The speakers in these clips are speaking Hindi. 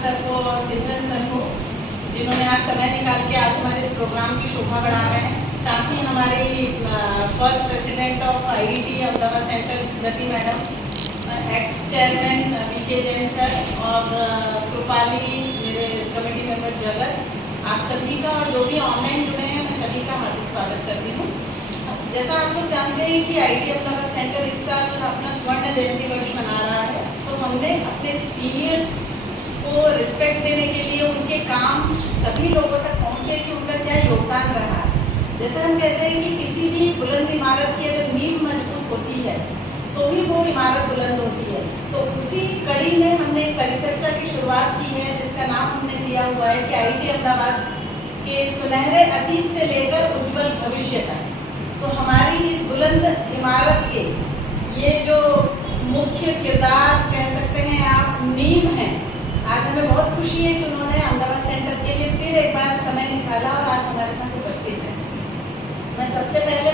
सर को और चिंतन सर को, जिन्होंने आज समय निकाल के आज हमारे इस प्रोग्राम की शोभा बढ़ा रहे हैं। साथ ही हमारे first president of IET Ahmedabad centre Smriti madam, x chairman VK Jain sir और कृपाली मेरे कमेटी मेंबर जगत, आप सभी का और जो भी ऑनलाइन जुड़े हैं मैं सभी का हार्दिक स्वागत करती हूँ। जैसा आप लोग जानते हैं कि IET अहमदाबाद सेंटर इस साल अपना स्वर्ण जयंती वर्ष मना रहा है, तो हमने अपने सीनियर्स को रिस्पेक्ट देने के लिए उनके काम सभी लोगों तक पहुँचे कि उनका क्या योगदान रहा है। जैसे हम कहते हैं कि किसी भी बुलंद इमारत की अगर नींव मजबूत होती है तो ही वो इमारत बुलंद होती है। तो उसी कड़ी में हमने एक परिचर्चा की शुरुआत की है जिसका नाम हमने दिया हुआ है कि IET अहमदाबाद के सुनहरे अतीत से लेकर उज्जवल भविष्य तक। तो हमारी इस बुलंद इमारत के ये जो मुख्य किरदार कह सकते हैं आप, नींव हैं। आज हमें बहुत खुशी है कि उन्होंने अहमदाबाद सेंटर के लिए फिर एक बार समय निकाला और आज हमारे साथ उपस्थित है। मैं सबसे पहले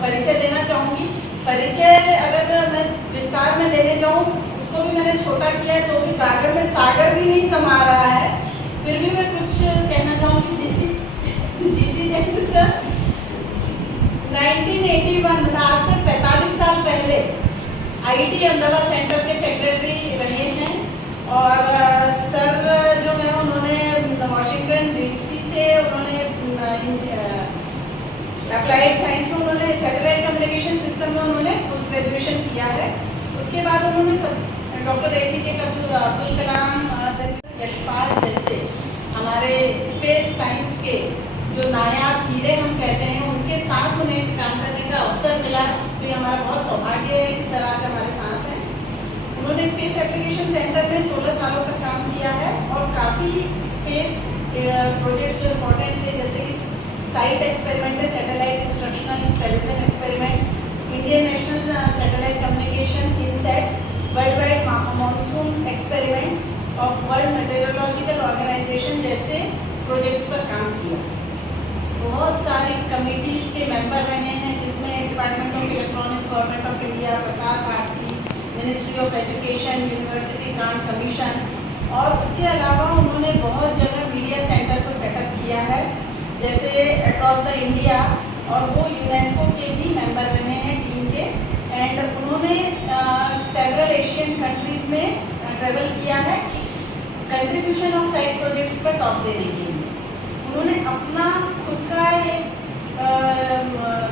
परिचय देना चाहूँगी। परिचय अगर मैं विस्तार में देने जाऊँ, उसको भी मैंने छोटा किया है, तो भी गागर में सागर भी नहीं समा रहा है। फिर भी मैं कुछ कहना चाहूँगी। जीसी जैन सर 1981 आज से 45 साल पहले IET अहमदाबाद सेंटर के सेक्रेटरी रहे हैं और सर जो है उन्होंने वाशिंगटन DC से उन्होंने अप्लाइड साइंस में उन्होंने सैटेलाइट कम्युनिकेशन सिस्टम में उन्होंने पोस्ट ग्रेजुएशन किया है। उसके बाद उन्होंने डॉक्टर APJ अब्दुल कलाम, यशपाल जैसे हमारे स्पेस साइंस के जो नायाब हीरे हम कहते हैं, उनके साथ उन्हें काम करने का अवसर मिला। तो ये हमारा बहुत सौभाग्य है कि सर आज हमारे साथ हैं। उन्होंने स्पेस एप्लीकेशन सेंटर में 16 सालों तक काम किया है और काफ़ी स्पेस प्रोजेक्ट्स जो इम्पोर्टेंट थे, जैसे कि साइट एक्सपेरिमेंट है, satellite instructional intelligence experiment, Indian national satellite communication INSAT, world wide monsoon experiment of world meteorological organisation जैसे प्रोजेक्ट्स पर काम किया। बहुत सारी कमिटीज़ के मेंबर रहे हैं, जिसमें department of electronics, government of India, Prasar Bharati, ministry of education, university grant commission, और उसके अलावा उन्होंने बहुत जगह मीडिया सेंटर को सेटअप किया है, जैसे अक्रॉस द इंडिया, और वो यूनेस्को के भी मेंबर रहे हैं टीम के। एंड उन्होंने सेवरल एशियन कंट्रीज़ में ट्रेवल किया है कंट्रीब्यूशन ऑफ साइड प्रोजेक्ट्स पर टॉप देने के लिए। उन्होंने अपना खुद का एक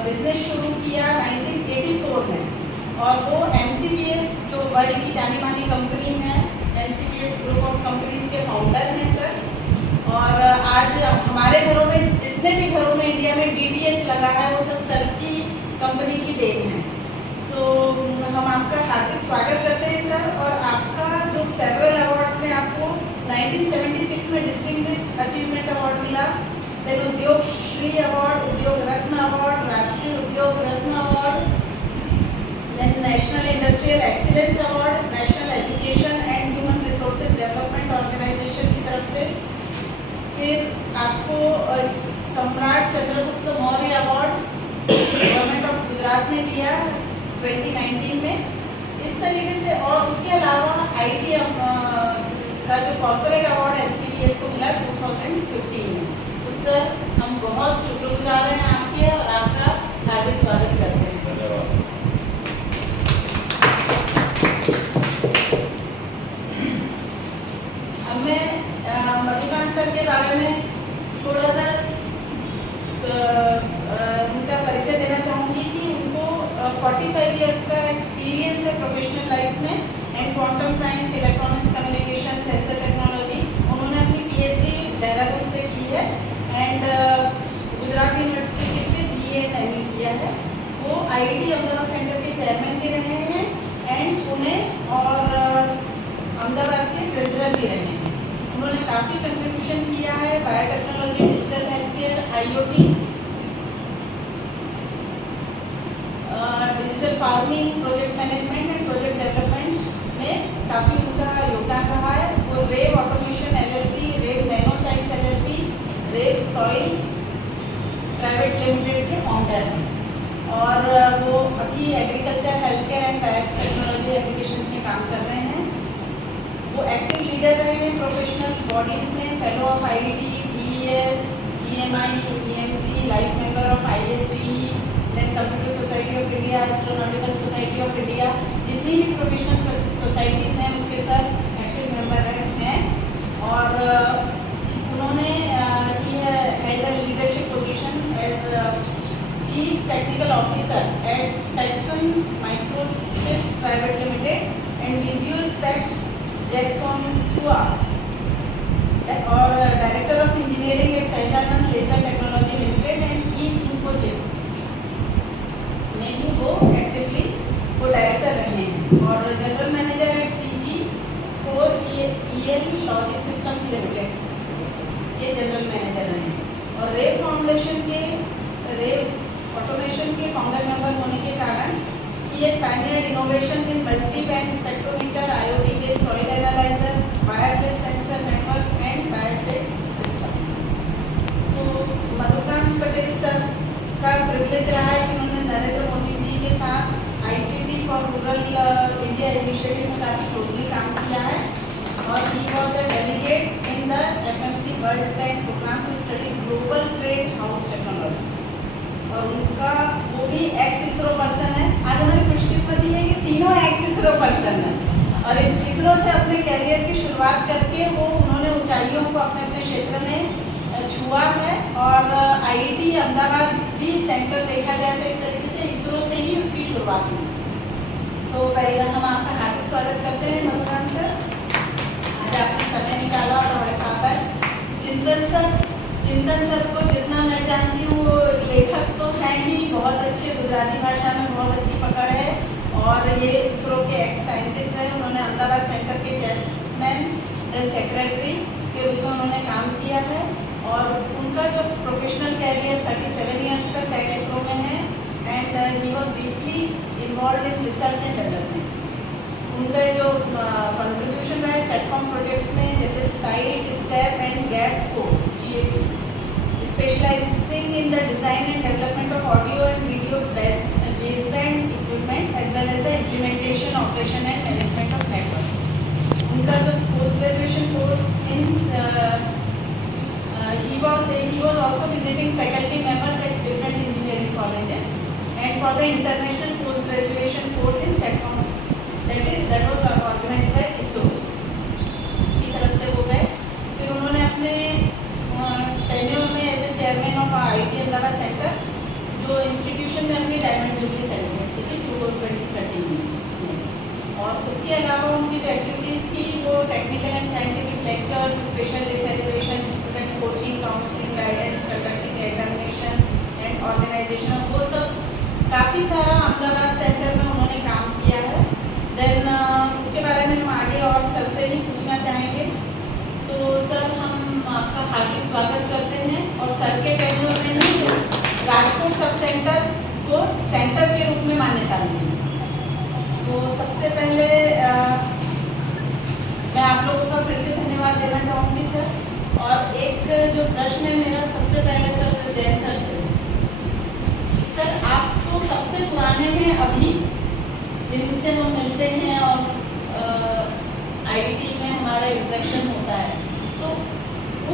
बिजनेस शुरू किया 1984 में, और वो MCBS जो वर्ल्ड की जानी मानी कंपनी है, MCBS ग्रुप ऑफ कंपनीज के फाउंडर हैं सर। और आज हमारे घरों में जितने भी घरों में इंडिया में DTH लगा है वो सब सर की कंपनी की देन है। सो हम आपका हार्दिक स्वागत करते हैं सर। और आपका जो सेवरल अवार्ड्स में आपको 1976 में डिस्टिंग्विश्ड अचीवमेंट अवार्ड मिला, फिर उद्योग श्री अवार्ड, उद्योग Ratna award, Rashtriya Udyog Ratna award, then national industrial excellence award, national education and human resources development organisation की तरफ से, फिर आपको Samrat Chandragupta Maurya award government of Gujarat ने दिया 2019 में। इस तरीके से, और उसके अलावा IET का जो कॉर्पोरेट अवार्ड MCBS को मिला 2015 में। तो सर हम बहुत शुक्रगुजार हैं आपके और आपका हार्दिक स्वागत करते हैं। अब मैं मधुकांत सर के बारे में थोड़ा सा उनका परिचय देना चाहूँगी कि उनको 45 इयर्स का एक्सपीरियंस है प्रोफेशनल लाइफ में, and quantum science, electronics communication, sensor technology. उन्होंने अपनी PhD देहरादून से की है एंड गुजरात यूनिवर्सिटी से BA एंड MA किया है। वो IET अहमदाबाद सेंटर के चेयरमैन भी रहे हैं एंड पुणे और अहमदाबाद के ट्रेजरर भी रहे हैं। उन्होंने काफ़ी कंट्रीब्यूशन किया है biotechnology, digital health care, IoT, digital farming, project management and project development में काफ़ी उनका योगदान रहा है। वो रेव ऑटोमेशन LLP, रेव नैनो साइंस LLP, रेव सॉइल्स प्राइवेट लिमिटेड के फाउंडर हैं और वो अभी agriculture, health care and biotechnology applications में काम कर रहे हैं। वो एक्टिव लीडर लीडर रहे हैं प्रोफेशनल बॉडीज़ में, fellow of IIT, PES, EMI, EMC, life member of ISTE, then computer society of India, astronautical society of India, जितनी भी प्रोफेशनल सोसाइटीज़ हैं उसके साथ एक्टिव मेंबर हैं। और उन्होंने head a leadership position as chief technical officer at Texan Microsys private limited and विजुअलस्पेक्ट जैक्सन सुआ, और director of engineering at Sahajanand laser technology limited and Infochip में भी वो एक्टिवली वो डायरेक्टर रहे हैं। और जनरल मैनेजर एट CG और EL लॉजिक सिस्टम्स लिमिटेड, ये जनरल मैनेजर रहे हैं। और रे फाउंडेशन के रे ऑटोमेशन के फाउंडर मेंबर होने के कारण he has pioneered innovations in multi-band spectrometer, IoT based soil analyzer, wireless sensor networks and biotech systems. So Madhukant Patel sir का प्रिविलेज रहा है कि उन्होंने नरेंद्र मोदी जी के साथ ICT for rural India initiative में काफ़ी क्लोजली काम किया है। और he was a delegate in the FMC World Bank program to study global trade house technologies. और उनका वो भी एक्स इसरो पर्सन है। आज हमारी खुशकिस्मती है कि तीनों एक्स इसरो पर्सन हैं और इस इसरो से अपने कैरियर की शुरुआत करके वो उन्होंने ऊंचाइयों को अपने अपने क्षेत्र में छुआ है। और IIT अहमदाबाद भी सेंटर देखा जाए तो एक तरीके से इसरो से ही उसकी शुरुआत हुई। सो पहले हम आपका हार्दिक स्वागत करते हैं मधुकांत सर, आज आपने समय निकाला और हमारे साथ है। चिंतन सर को जितना मैं जानती हूँ वो लेखक तो है ही, बहुत अच्छे गुजराती भाषा में बहुत अच्छी पकड़ है और ये इसरो के एक्स साइंटिस्ट हैं। उन्होंने अहमदाबाद सेंटर के चेयरमैन देन सेक्रेटरी के रूप में उन्होंने काम किया है और उनका जो प्रोफेशनल कैरियर 37 ईयर्स का सेट इसरो में है and he was deeply involve in research and development. उनका जो कंट्रीब्यूशन रहा है सेटकॉम प्रोजेक्ट्स में, जैसे साइट, स्टेप एंड गैप को GAP, specializing in the design and development of audio and video baseband equipment as well as the implementation, operation and management of networks. उनका जो post graduation course in he was also visiting faculty members at different engineering colleges and for the international post graduation course in SETCOM that was organized by ISRO, उसकी तरफ से वो गए। फिर उन्होंने अपने टेन्योर में as a chairman of IIT Ahmedabad centre जो इंस्टीट्यूशन में अपनी डायमंड जुबली सेलिब्रेट की थी 2013 में। और उसके अलावा उनकी जो एक्टिविटीज़ थी वो technical and scientific lectures, special day celebration, student coaching, counselling, guidance, conducting examination and organisation, वो सब काफ़ी सारा अहमदाबाद सेंटर में उन्होंने काम किया है। देन उसके बारे में हम आगे और सर से ही पूछना चाहेंगे। सो सर, हम आपका हार्दिक स्वागत करते हैं और सर के टेन्योर में ही राजकोट सब सेंटर को सेंटर के रूप में मान्यता मिली। तो सबसे पहले मैं आप लोगों का फिर से धन्यवाद देना चाहूँगी सर। और एक जो प्रश्न है मेरा सबसे पहले सर जैन सर से, सर आप तो सबसे पुराने हैं अभी जिनसे हम मिलते हैं और IIT में हमारा इंटरेक्शन होता है, तो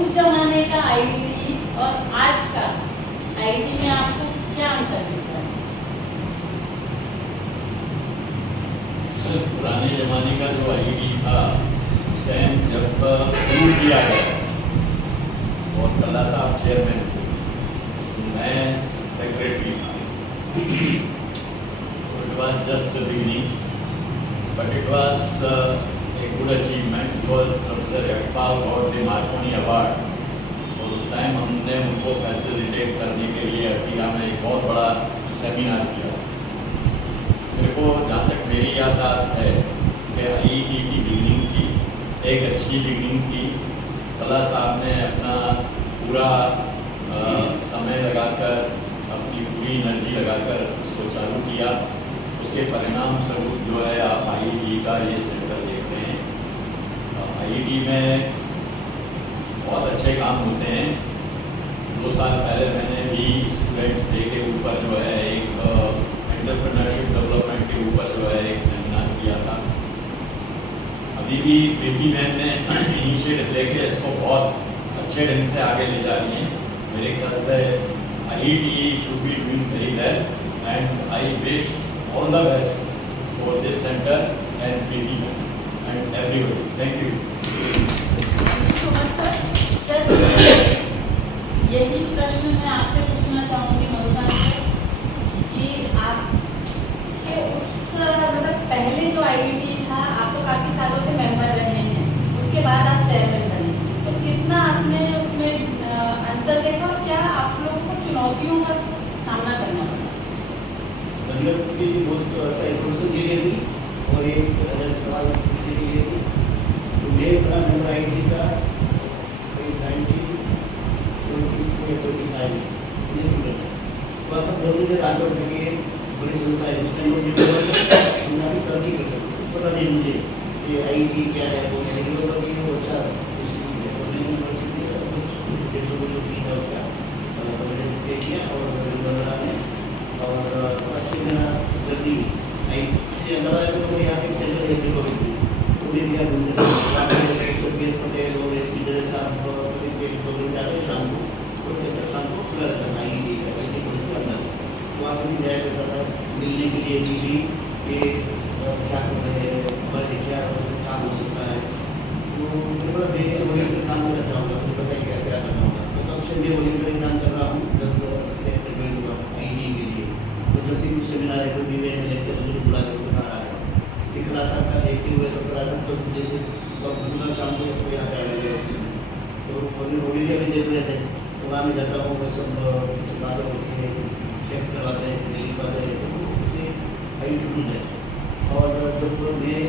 उस जमाने का IIT और आज का IIT में आपको क्या अंतर दिखता है? पुराने ज़माने का जो IIT था उस टाइम जब शुरू किया गया और कला साहब चेयरमैन थे, मैं सेक्रेटरी था। It was just the beginning, but it was a good achievement because Professor Yashpal got the Marconi Award और उस टाइम हमने उनको फैसिलिटेट करने के लिए अटीला में एक बहुत बड़ा सेमिनार किया। मेरे को जहाँ तक मेरी याददाश्त है कि IIT की बिल्डिंग थी, एक अच्छी बिल्डिंग थी। कला साहब ने अपना पूरा समय लगाकर, अपनी पूरी एनर्जी लगाकर उसको चालू किया। उसके परिणाम स्वरूप जो है आप IIT का ये सेंटर देख रहे हैं। IIT में बहुत अच्छे काम होते हैं। 2 साल पहले मैंने भी स्टूडेंट्स डे के ऊपर जो है एक एंटरप्रेन्योरशिप डेवलपमेंट के ऊपर जो है एक सेमिनार किया था। अभी भी प्रीति मैम ने इनिशिएटिव लेके इसको बहुत अच्छे ढंग से आगे ले जा रही हैं। मेरे ख्याल से IET should be doing very well, and I wish all the best for this center and Preeti ma'am and everybody. Thank you. Thank you so much, sir. Sir, यही प्रश्न मैं आपसे पूछना चाहूँगी मधुकर से कि आप के उस मतलब पहले जो IET था, आप तो काफ़ी सालों से मेंबर रहे हैं, उसके बाद आप चेयरमैन बने, तो कितना आपने उसमें अंतर देखा और क्या आप लोगों को चुनौतियों का सामना करना पड़ा? धन्यवाद जी, बहुत अच्छा इन्फॉर्मेशन दी गई थी और एक सवाल पूछने के लिए तो मेरे अपना मेंबर IET का 1974-75 वहाँ पर गवर्नमेंट से राजकोट में की एक बड़ी संस्था है उसमें लोग काफ़ी तरक्की कर सकते हैं। पता नहीं मुझे कि IET क्या है वो है, लेकिन वो ये वो अच्छा इंस्टीट्यूट है और यूनिवर्सिटी है, कुछ जो फीस है उसका मैंने पे किया और बनाने और फर्स्ट मेरा जर्नी IET अहमदाबाद में यहाँ पे सेंटर है तो मैं दिया बीएस पटेल और SP दरे साहब प्रोग्राम जाते हैं शाम को, और सेंटर शाम को खुला रहता था IET के अंदर। वहाँ पर भी जाया करता था मिलने के लिए भी ये क्या कर रहे हैं, हमारे क्या काम हो सकता है। तो मुझे बड़ा मैं वॉलंटियर काम करना चाहूँगा, मुझे पता है क्या क्या करना होगा। तो तब से मैं वॉलंटियर काम कर रहा हूँ जब सेक्टर ज्वाइन हुआ IET के लिए। तो जब भी कुछ सेमिनार है कोई इवेंट लेक्चर मुझे बुला के बता रहा है कि क्लास आपका एक्टिव हुए तो क्लास आपको जैसे सब शाम को यहाँ पे आ गए ऑफिस में, तो ऑडियो भी देख रहे थे तो वहाँ में जाता हूँ, वो सब किसी बातें होती है, चेक्स करवाते हैं, लिखवाते हैं, तो उससे IET टूट जाए। और जब मैं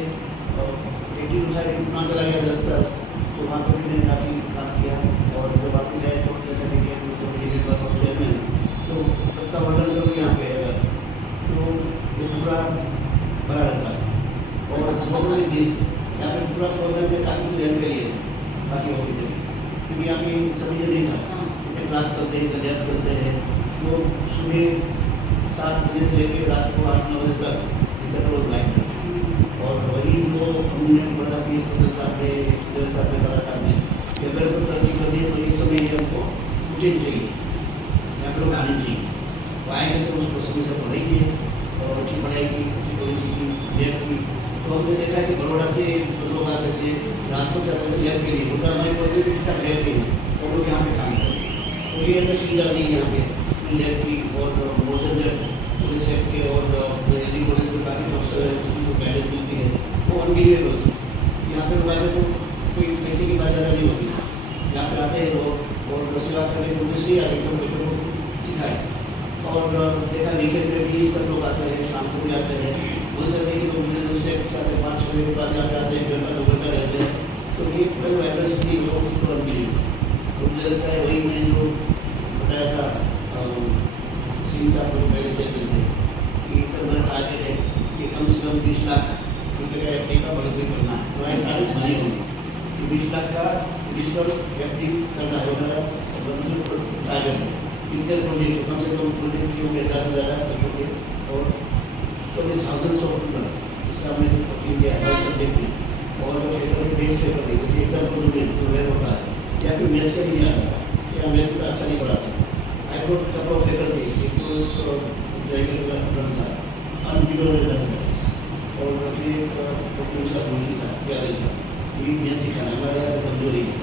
80 उठा के उठना चला गया 10 साल, तो वहाँ पर भी मैंने काफ़ी काम किया और जब वापस आए तो चेयरमैन तो सत्ता वर्णन करूँ यहाँ पे अगर तो ये पूरा बड़ा रहता है और गवर्नमेंट चीज़ यहाँ पे पूरा फॉर्मेट में काफ़ी लैंड के लिए बाकी ऑफिस में, क्योंकि यहाँ पे सभी नहीं था, इतने क्लास चलते हैं, लैब चलते हैं, तो सुबह 7 बजे से लेकर रात को 8-9 बजे तक इस तरह लोग लाइन करते। और वही जो हमने बड़ा पीस पटेल साहब ने, SP साहब ने, बड़ा साहब ने कि अगर कोई तरक्की करनी है तो इस समय ही हमको फुटेज चाहिए, यहाँ पर लोग आने चाहिए, वो आएंगे तो उसको सभी से पढ़ेंगे और अच्छी पढ़ाई की, अच्छी क्वालिटी की, लैब की। तो हमने देखा कि बड़ोड़ा से लोग आते थे, रात को जाते थे लैब के लिए, उनका हमारे पढ़ते थे इसका लैब के लिए, और लोग यहाँ पे काम करते हैं। तो ये हमें सुविधा दी यहाँ पे लैब की और मोडल पुलिस सेट के और एली कॉलेज जो काफ़ी प्रोफेसर है उसकी जो गाइडेंस मिलती है वो अनबिलीवेबल है। यहाँ पे लोग को कोई पैसे की बात ज़्यादा नहीं होती, यहाँ पे आते हैं लोग और सेवा करने के उद्देश्य ही आगे तो बच्चों को सिखाए। और देखा वीकेंड में भी सब लोग आते हैं, शाम को भी आते हैं, बहुत सारे देखिए लोग मिले दूसरे साथ 5-6 बजे के बाद यहाँ पे आते हैं, घर में 2 घंटा रहते हैं, तो ये कोई वायरस थी लोग उसको अनबिलीवेबल। तो मुझे लगता है वही मैंने जो बताया था सिंह साहब को पहले चेयरमैन थे कि सर मेरा टारगेट है कि कम से कम 20 लाख रुपये का FD का बढ़ोतरी करना है, तो टारगेट बनाई होगी 20 लाख का एडिशनल FD करना है, मेरा टारगेट है। इतने प्रोजेक्ट कम से कम प्रोजेक्ट की होंगे 10,000 बच्चों के और 20,000 स्टूडेंट उसका हमने कोचिंग किया है हर सब्जेक्ट में। और जो फैकल्टी बेस्ड फैकल्टी जैसे एग्जाम्पल जो वेयर होता है या फिर मेस का भी नहीं आता था या मेस का अच्छा नहीं पढ़ाता। आई गोट कपल ऑफ फैकल्टी एक तो स्टूडेंट था अनबिलीवेबल मैथमेटिक्स और फिर एक उसका भूषण था क्या था ये मैथ्स सिखाना हमारे यहाँ पर कमजोरी है।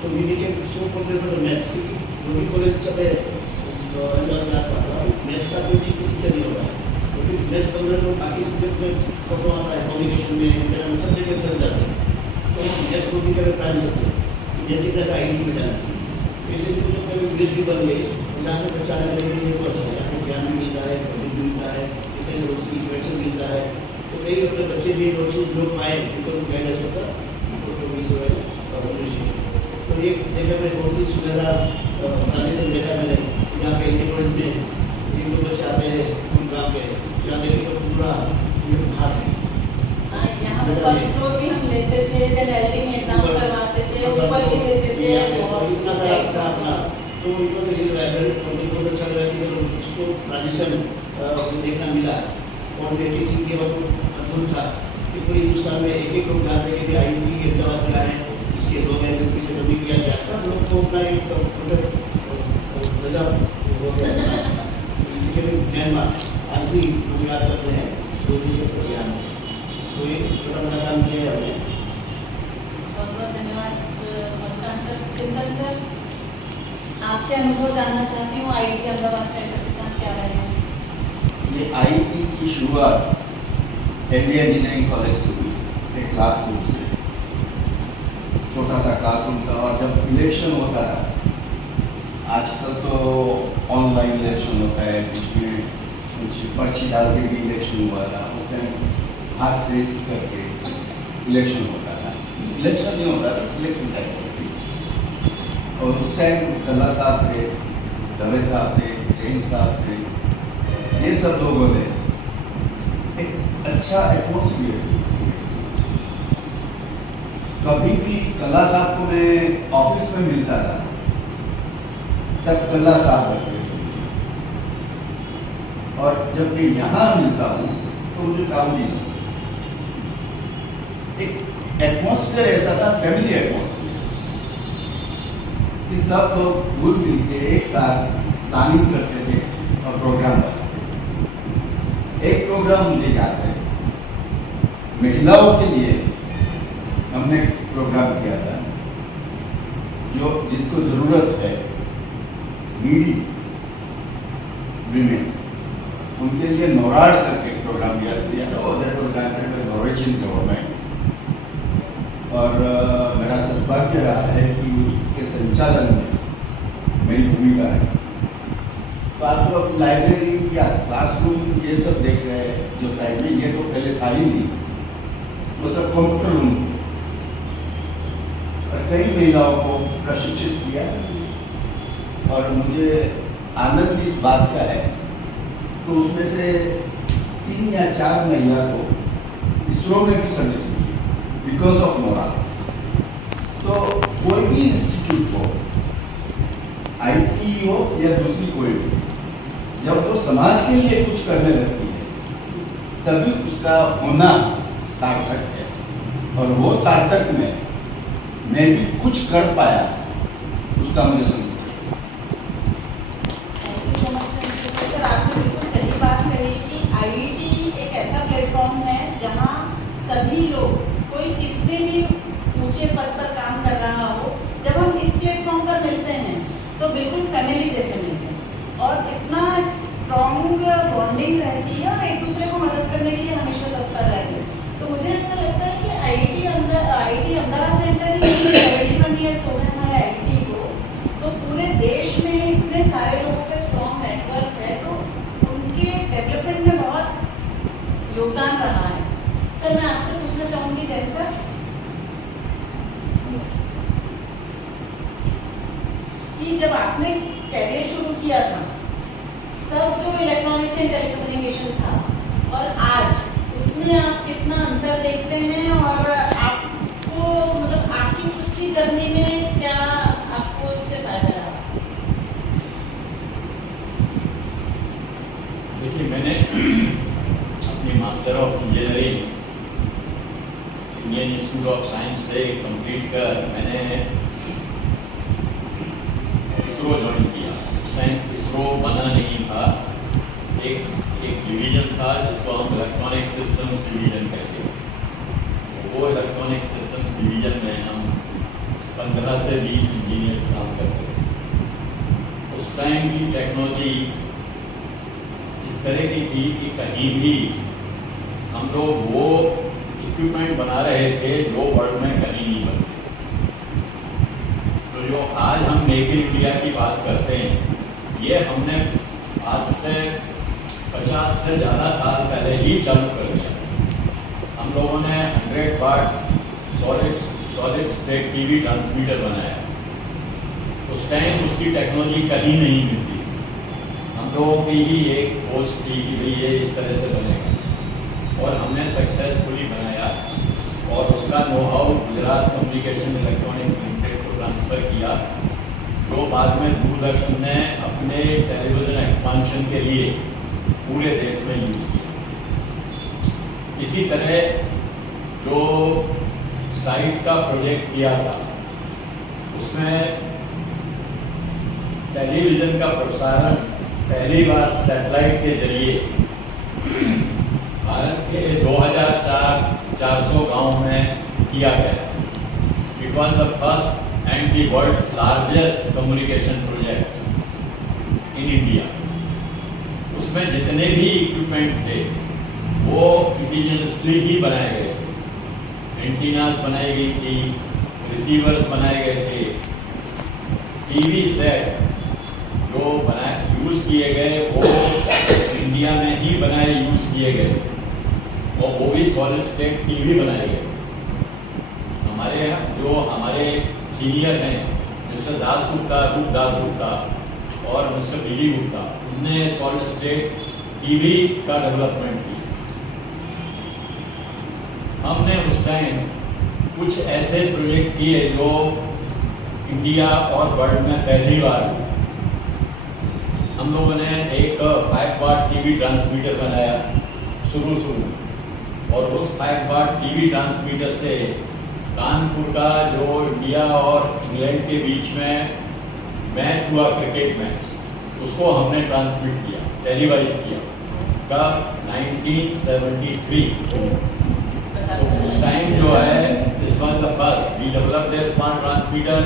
तो we became so confident maths की जो भी कॉलेज सब है क्लास पढ़ा मैथ्स का कोई ठीक टीचर नहीं होता है, क्योंकि मैथ्स कमजोर तो बाकी सब्जेक्ट में प्रॉब्लम आता है, कम्युनिकेशन में सब जगह फंस जाते हैं। तो मैथ्स को भी कभी ट्राई नहीं सकते, जैसे कि IET में जाना चाहिए। ऐसे भी कुछ अपने इंग्लिश भी बन गई, यहाँ पे बच्चा आने के लिए तो अच्छा है, यहाँ पे ज्ञान भी मिलता है, पढ़ने भी मिलता है, इतने उसकी इन्वेंशन मिलता है। तो कई अपने बच्चे भी वो चीज़ लोग पाए उनको गाइडेंस होता और तो ये देखा मैंने बहुत ही सुनहरा ट्रांजेक्शन देखा मैंने यहाँ पे इंडिपेंडेंट में 1-2 बच्चे आते हैं उन काम पे जहाँ देखे तो पूरा भार है। यहाँ पे फर्स्ट फ्लोर भी हम लेते थे, देन एडिटिंग एग्जाम करवाते थे, ऊपर भी लेते थे, इतना सारा था अपना। तो इनको तो ये लाइब्रेरी बहुत अच्छा लगा कि उसको ट्रांजिशन देखना मिला और बेटी की अद्भुत था कि पूरे हिंदुस्तान में एक लोग जानते हैं कि IIT अहमदाबाद क्या है, इसके 2 महीने पीछे कभी किया गया, सब लोग को अपना एक गजब हो गया। म्यांमार आज भी लोग याद करते हैं, मोदी से प्रयान है, तो ये छोटा मोटा काम किया है हमने। बहुत बहुत धन्यवाद मधुकांत सर। चिंतन सर, आपके अनुभव जानना चाहती हूँ IIT अहमदाबाद सेंटर के साथ क्या रहे हैं? ये IIT की शुरुआत इंडिया इंजीनियरिंग कॉलेज से हुई, एक क्लासरूम से, छोटा सा क्लासरूम था। और जब इलेक्शन होता था, आजकल तो ऑनलाइन इलेक्शन होता है, बीच में कुछ पर्ची डाल के भी इलेक्शन हुआ था, उस टाइम हाथ रेस करके इलेक्शन होता था। इलेक्शन नहीं होता था, सिलेक्शन टाइप होती। और उस टाइम कल्ला साहब थे, दवे साहब थे, जैन साहब थे, ये सब लोगों ने एक अच्छा एटमोसफियर किया। कभी भी कल्ला साहब को मैं ऑफिस में मिलता था, तब कल्ला साहब रहते थे, और जब मैं यहाँ मिलता हूँ तो मुझे काम नहीं होता। एक एटमोसफियर ऐसा था, फैमिली एटमोसफियर, कि सब लोग घुल मिल के एक साथ प्लानिंग करते थे और प्रोग्राम बनाते थे। एक प्रोग्राम मुझे याद है, महिलाओं के लिए हमने प्रोग्राम किया था, जो जिसको ज़रूरत है, नीडी विमेन, उनके लिए नोराड करके प्रोग्राम दिया था। That was granted by Norwegian government. और मेरा सौभाग्य रहा है कि उसके संचालन में मेरी भूमिका है। तो आप जो अपनी लाइब्रेरी या क्लासरूम ये सब देख रहे हैं जो साइड में, ये तो पहले था ही नहीं, वो सब कंप्यूटर रूम, और कई महिलाओं को प्रशिक्षित किया। और मुझे आनंद इस बात का है, तो उसमें से 3 या 4 महिला को इसरो में भी सर्विस मिली बिकॉज ऑफ नोरा। तो कोई भी इंस्टीट्यूट हो, IIT हो या दूसरी कोई भी, जब वो समाज के लिए कुछ करने लगती है, तभी उसका होना सार्थक है। और वो सार्थक में मैं भी कुछ कर पाया, उसका मुझे संतोष। Thank you so much sir. आपने बिल्कुल सही बात कही कि IIT एक ऐसा प्लेटफॉर्म है जहाँ सभी लोग, कोई कितने भी ऊंचे पद पर काम कर रहा हो, जब हम इस प्लेटफॉर्म पर मिलते हैं तो बिल्कुल फैमिली जैसे मिलते हैं, और इतना स्ट्रॉन्ग बॉन्डिंग रहती है, और एक दूसरे को मदद करने के लिए हमेशा तत्पर रहते हैं। तो मुझे ऐसा लगता है कि IIT अहमदाबाद सेंटर ही 71 ईयर्स हो गए हमारे IIT को, तो पूरे देश में इतने सारे लोगों के स्ट्रॉन्ग नेटवर्क है, तो उनके डेवलपमेंट में बहुत योगदान रहा है। सर, मैं आपसे पूछना चाहूँगी जैन सर, कि जब आपने कैरियर शुरू किया था, तब जो इलेक्ट्रॉनिक्स एंड टेलीकम्युनिकेशन था, और आज उसमें आप कितना अंतर देखते हैं, और आपको मतलब आपकी खुद की जर्नी में क्या आपको इससे फायदा रहा? देखिए, मैंने अपनी master of engineering Indian institute of science से कंप्लीट कर मैंने इसरो ज्वाइन किया। उस टाइम इसरो बना नहीं था, एक डिवीजन था जिसको हम इलेक्ट्रॉनिक सिस्टम्स डिवीजन कहते हैं। वो इलेक्ट्रॉनिक सिस्टम्स डिवीजन में हम 15 से 20 इंजीनियर्स काम करते थे। उस टाइम की टेक्नोलॉजी इस तरह की थी कि कहीं भी हम लोग वो इक्विपमेंट बना रहे थे जो वर्ल्ड में कहीं नहीं बनते। तो जो आज हम मेक इन इंडिया की बात करते हैं, ये हमने आज से 50 से ज़्यादा साल पहले ही चालू कर दिया। हम लोगों ने 100 वाट सॉलिड स्टेट टीवी ट्रांसमीटर बनाया। उस टाइम उसकी टेक्नोलॉजी कहीं नहीं मिलती। हम लोगों की ही एक पोस्ट थी कि भाई ये इस तरह से बनेगा, और हमने सक्सेसफुली बनाया, और उसका know how Gujarat communication electronics limited को ट्रांसफ़र किया, जो बाद में दूरदर्शन ने अपने टेलीविज़न एक्सपांशन के लिए पूरे देश में यूज़ किया। इसी तरह जो साइट का प्रोजेक्ट किया था उसमें टेलीविज़न का प्रसारण पहली बार सैटेलाइट के जरिए भारत के 2400 गांव में किया गया। It was the first and the world's largest communication project in India. उसमें जितने भी इक्विपमेंट थे वो इंडिजिनसली ही बनाए गए थे। एंटीनास बनाई गई थी, रिसीवर्स बनाए गए थे, टीवी सेट जो बनाए यूज़ किए गए वो इंडिया में ही बनाए यूज़ किए गए और वो भी सॉलिड स्टेट टीवी बनाए गए। हमारे यहाँ जो हमारे सीनियर हैं मिस्टर दास गुप्ता, रूप दास गुप्ता और मिस्टर बी गुप्ता, उनने सॉलिड स्टेट टीवी का डेवलपमेंट किया। हमने उस टाइम कुछ ऐसे प्रोजेक्ट किए जो इंडिया और वर्ल्ड में पहली बार हम लोगों ने एक 5 वाट टीवी ट्रांसमीटर बनाया शुरू में, और उस 5 वाट टीवी ट्रांसमीटर से कानपुर का जो इंडिया और इंग्लैंड के बीच में मैच हुआ, क्रिकेट मैच, उसको हमने ट्रांसमिट किया, टेलीवाइज किया कब 1973। तो उस टाइम जो है this was the first we developed a smart transmitter,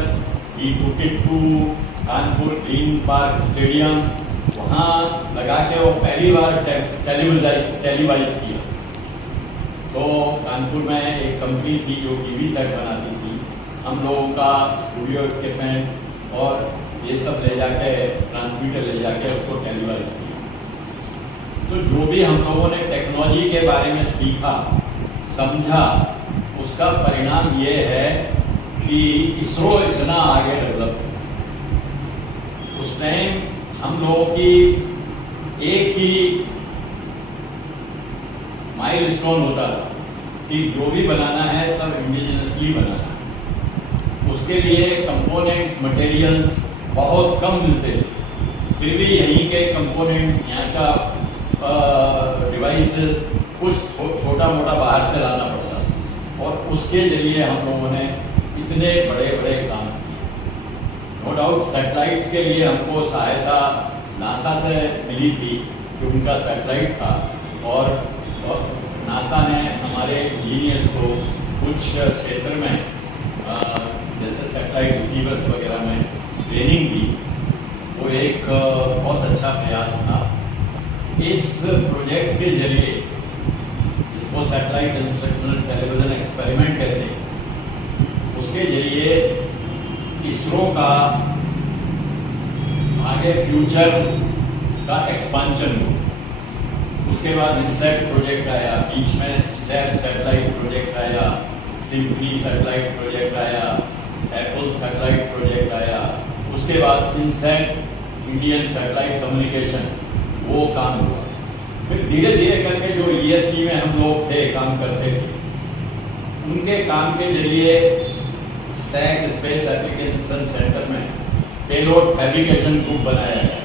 we took it to Kanpur Green Park stadium, वहाँ लगा के वो पहली बार टेलीवाइज किया। तो कानपुर में एक कंपनी थी जो टीवी सेट बनाती थी, हम लोगों का स्टूडियो इक्विपमेंट और ये सब ले जाके ट्रांसमीटर ले जाके उसको टेलीवाइज किया। तो जो भी हम लोगों ने टेक्नोलॉजी के बारे में सीखा, समझा, उसका परिणाम ये है कि इसरो इतना आगे डेवलप हुआ। उस टाइम हम लोगों की एक ही माइलस्टोन होता था कि जो भी बनाना है सब इंडिजिनसली बनाना है। उसके लिए कंपोनेंट्स, मटेरियल्स बहुत कम मिलते थे, फिर भी यहीं के कंपोनेंट्स, यहाँ का डिवाइसेस कुछ छोटा मोटा बाहर से लाना पड़ता, और उसके जरिए हम लोगों ने इतने बड़े बड़े काम किए। नो डाउट सैटेलाइट्स के लिए हमको सहायता नासा से मिली थी कि उनका सैटेलाइट था, और नासा ने हमारे इंजीनियर्स को कुछ क्षेत्र में जैसे सैटेलाइट रिसीवर्स वगैरह में ट्रेनिंग दी। वो एक बहुत अच्छा प्रयास था। इस प्रोजेक्ट के जरिए, जिसको सैटेलाइट इंस्ट्रक्शनल टेलीविज़न एक्सपेरिमेंट कहते हैं, उसके जरिए इसरो का आगे फ्यूचर का एक्सपांशन हुआ। उसके बाद इनसेट प्रोजेक्ट आया, बीच में स्टेप सैटेलाइट प्रोजेक्ट आया, सिम्फनी सैटेलाइट प्रोजेक्ट आया, एप्पल सैटेलाइट प्रोजेक्ट आया। उसके बाद इनसेट, इंडियन सैटेलाइट कम्युनिकेशन, वो काम हुआ। फिर धीरे धीरे करके जो EST में हम लोग थे, काम करते थे, उनके काम के जरिए सैक स्पेस एप्लीकेशन सेंटर में पेलोड फैब्रिकेशन ग्रुप बनाया गया।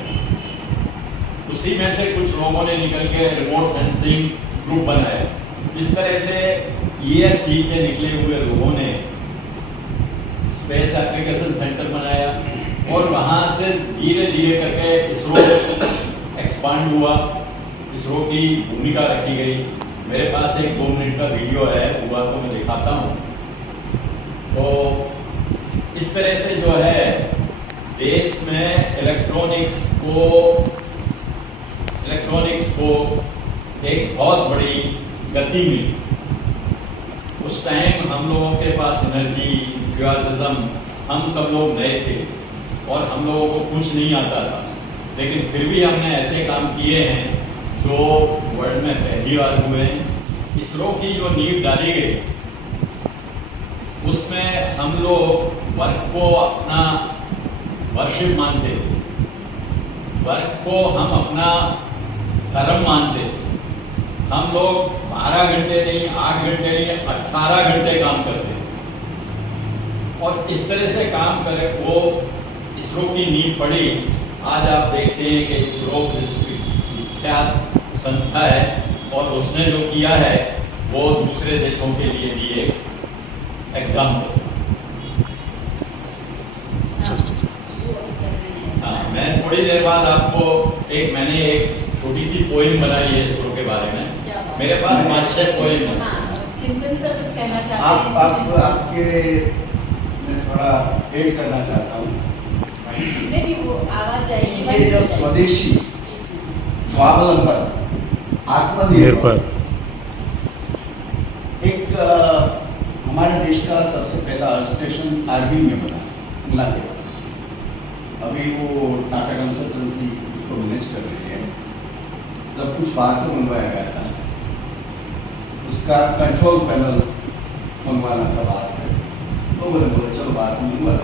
उसी में से कुछ लोगों ने निकल के रिमोट सेंसिंग ग्रुप बनाया। इस तरह से EST से निकले हुए लोगों ने स्पेस एप्लीकेशन सेंटर बनाया, और वहाँ से धीरे धीरे करके इसरो एक्सपांड हुआ, इसरो की भूमिका रखी गई। मेरे पास एक 2 मिनट का वीडियो है, वो आपको मैं दिखाता हूँ। तो इस तरह से जो है देश में इलेक्ट्रॉनिक्स को एक बहुत बड़ी गति मिली। उस टाइम हम लोगों के पास एनर्जी, इंथुसियाज्म, हम सब लोग नए थे और हम लोगों को कुछ नहीं आता था, लेकिन फिर भी हमने ऐसे काम किए हैं जो वर्ल्ड में पहली बार हुए हैं। इसरो की जो नींव डाली गई, उसमें हम लोग वर्क को अपना वर्शिप मानते थे, वर्क को हम अपना धर्म मानते थे। हम लोग 12 घंटे नहीं, 8 घंटे नहीं, 18 घंटे काम करते थे, और इस तरह से काम करे वो इसरो की नींव पड़ी। आज आप देखते हैं कि इसरो विख्यात संस्था है, और उसने जो किया है वो दूसरे देशों के लिए भी एक एग्जाम्पल। हाँ, मैं थोड़ी देर बाद आपको मैंने एक छोटी सी पोइम बनाई है इसरो के बारे में। मेरे पास 5-6 पोइम है। चिंतन सर कुछ कहना चाहते हैं? आपके मैं थोड़ा ऐड करना चाहता हूँ। नहीं, वो आवाज जाएगी। ये जो स्वदेशी, स्वावलंबन, आत्मनिर्भर, एक हमारे देश का सबसे पहला स्टेशन आरवी में बना, मुला के पास। अभी वो टाटा कंसल्टेंसी उसको मैनेज कर रही है। सब कुछ बाहर से बनवाया गया था, उसका कंट्रोल पैनल मंगवाना था बाहर से, तो मैंने बोला चलो बाहर से मंगवा।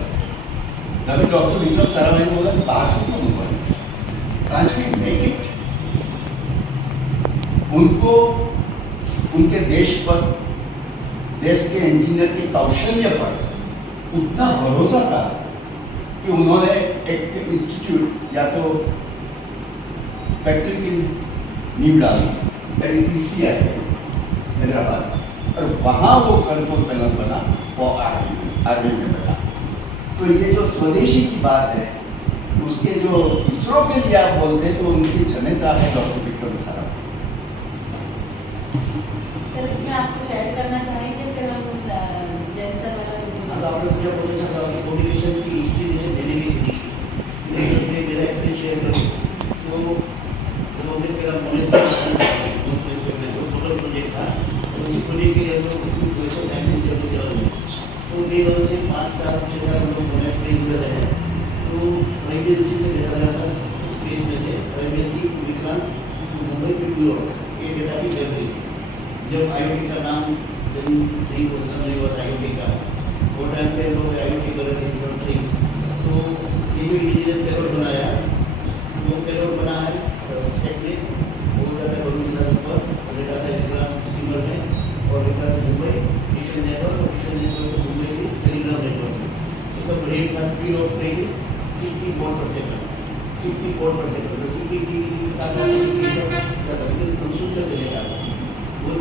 अभी डॉक्टर विक्रम साराभाई ने बोला कि बाहर से क्यों मंगवाएंगे, कांच की मेक इट। उनको उनके देश पर, देश के इंजीनियर के कौशल्य पर उतना भरोसा था कि उन्होंने एक इंस्टीट्यूट या तो फैक्ट्री की नींव डाली, PCI है हैदराबाद, और वहाँ वो कंट्रोल पैनल बना, वो आर्मी में बना। तो ये जो स्वदेशी की बात है, उसके जो इसरो के लिए आप बोलते हैं तो उनकी जनता है डॉक्टर विक्रम साराभाई। सर इसमें आप कुछ ऐड करना चाहेंगे? फिर हम जैन सर वाला आपने मुझे बहुत अच्छा सा कम्युनिकेशन की हिस्ट्री जैसे मैंने भी सीखी, मेरा एक्सपीरियंस शेयर करूँ तो जो मेरा नॉलेज जो टोटल प्रोजेक्ट था, उसी प्रोजेक्ट के लिए हम लोग 1977 में तो डे 1 से 5 साल 6 साल हम लोग नॉलेज में जुड़े रहे। तो IBSC से डेटा लगा था स्पेस में से, IBSC Vikrant Mumbai to New York ये डेटा की गई थी। जब IoT का नाम नहीं हुआ था IoT का, वो टाइम पे लोग IoT कर रहे थे डिफरेंट थिंग्स। तो ये जो इंडिजिनियस पेरोड बनाया, वो पेरोड बना है सेट में, वो जाता है बलून के साथ ऊपर, और डेटा था विक्रांत स्टीमर में, और विक्रांत से मुंबई डिफरेंट नेटवर्क, और डिफरेंट नेटवर्क से मुंबई की टेलीग्राम नेटवर्क में। तो रेट था स्पीड ऑफ ट्रेन 60 पोर्ट पर सेकंड, 60 पोर्ट पर सेकंड। तो 60 की सूचना देगा वो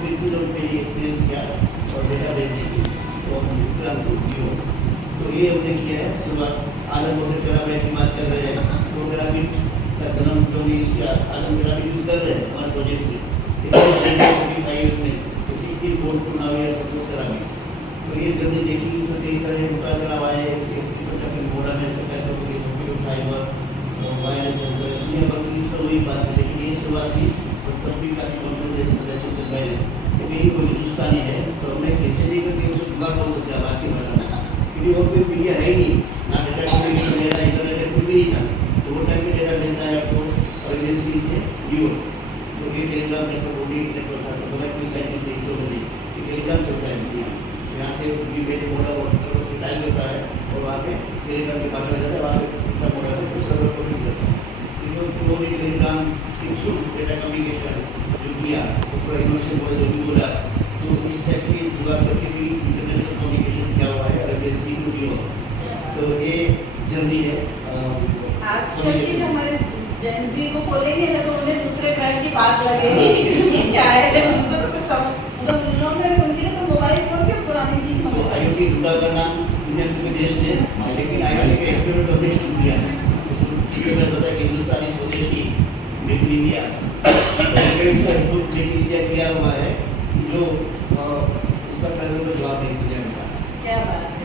प्रिंसिपल पे एक्सपीरियंस किया और डेटा भेजने की तो विक्रांत को दियो। तो ये हमने किया है। सुबह आलम वगैरह पिरामिड की बात कर रहे हैं, तो पिरामिड का जन्म तो नहीं इसका आलम पिरामिड यूज कर रहे हैं हमारे प्रोजेक्ट में उसमें 60 बोर्ड को नाविया पिरामिड। तो ये जब देखी तो कई सारे रुपया चढ़ावा है, मोडा में कंप्यूटर फाइबर वायरलेस सेंसर दुनिया भर की तो वही बात है। लेकिन ये शुरुआत थी तो तब भी काफ़ी कॉन्फिडेंस चल रहे हैं तो यही कोई हिंदुस्तानी है, तो हमने कैसे लेकर के उसको पूरा बोल सकते हैं बात की भाषा में, क्योंकि वो कोई मीडिया है ही नहीं, ना डेटा कम्युनिकेशन है, ना इंटरनेट कुछ भी नहीं था। तो वो टाइम में डेटा भेजना है आपको और एजेंसी से जियो, तो ये टेलीग्राम नेटवर्क ओडी नेटवर्क था। तो बोला कोई साइंटिस्ट नहीं इसरो से कि टेलीग्राम चलता है दुनिया में, यहाँ से मेरे मोडा टाइम होता है और वहाँ पे टेलीग्राम की भाषा जाता है, वहाँ पे मोडा है सर्वर को ठीक करता है। तो टेलीग्राम थ्रू डेटा कम्युनिकेशन जो किया, तो पूरा इनोवेशन बोला जो भी बोला, तो इस टाइप की जुगाड़ करके भी इंटरनेशनल कम्युनिकेशन किया हुआ है। और एजेंसी को भी हो, तो ये जर्नी है। आजकल के जो हमारे जेंजी को बोलेंगे ना तो उन्हें दूसरे घर की बात लगेगी क्या है, उनको तो कुछ समझ उनके लिए तो मोबाइल फोन की पुरानी चीज तो IoT जुड़ा का नाम दुनिया के देश ने, लेकिन IoT का एक्सपेरिमेंट हमने शुरू किया है। इसमें पता है कि हिंदुस्तानी स्वदेशी make in India, make in India किया हुआ है जो उसका पहले को जवाब नहीं दुनिया के पास। क्या बात है,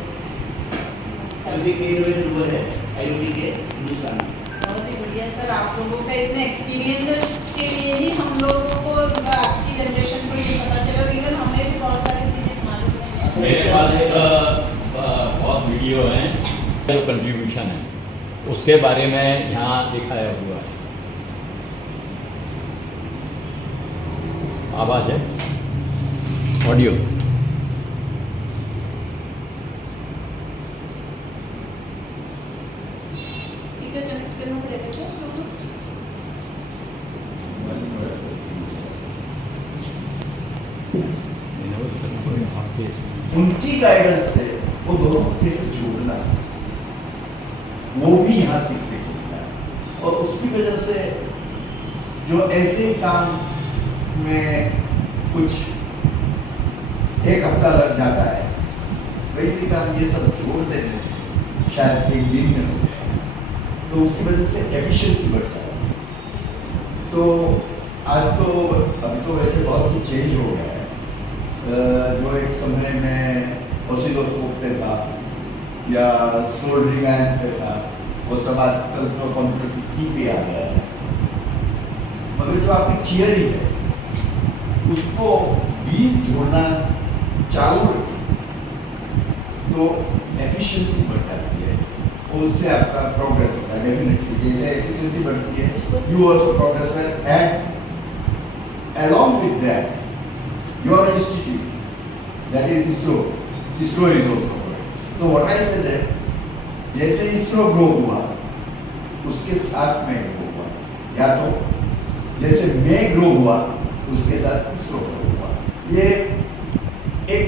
उसी के इनोवेशन हुआ है IoT के हिंदुस्तान में। बहुत ही बढ़िया सर। आप लोगों का इतने एक्सपीरियंसेस के लिए ही हम लोगों को आज की जनरेशन को ये पता चला, और इवन हमें भी बहुत सारी चीज़ें मालूम नहीं है। मेरे पास बहुत वीडियो हैं जो कंट्रीब्यूशन है उसके बारे में यहाँ दिखाया हुआ है। आवाज़ है, ऑडियो। स्पीकर कनेक्ट करना पड़ेगा क्या? उनकी गाइडेंस से वो दोनों कैसे जोड़ना, वो भी यहाँ सीखने को मिला। और उसकी वजह से जो ऐसे काम में कुछ 1 हफ्ता लग जाता है, वही से काम ये सब जोड़ देने से शायद 1 दिन में हो जाए, तो उसकी वजह से एफिशिएंसी बढ़ जाती है। तो आज तो अभी तो वैसे बहुत कुछ चेंज हो गया है। जो एक समय में ऑसिलोस्कोप पे था या सोल्डरिंग आयन पे था, वो सब आजकल तो कंप्यूटर की की पे आ गया है। मगर जो आपकी थियरी है उसको बीच जोड़ना चालू रखें तो एफिशिएंसी बढ़ जाती है और उससे आपका प्रोग्रेस होता है डेफिनेटली। जैसे एफिशिएंसी बढ़ती है, you also progress and along with that your institute, that is ISRO is also growing. So what I said that जैसे ISRO ग्रो हुआ उसके साथ मैं ग्रो हुआ, या तो जैसे मैं ग्रो हुआ उसके साथ ISRO ग्रो हुआ। ये एक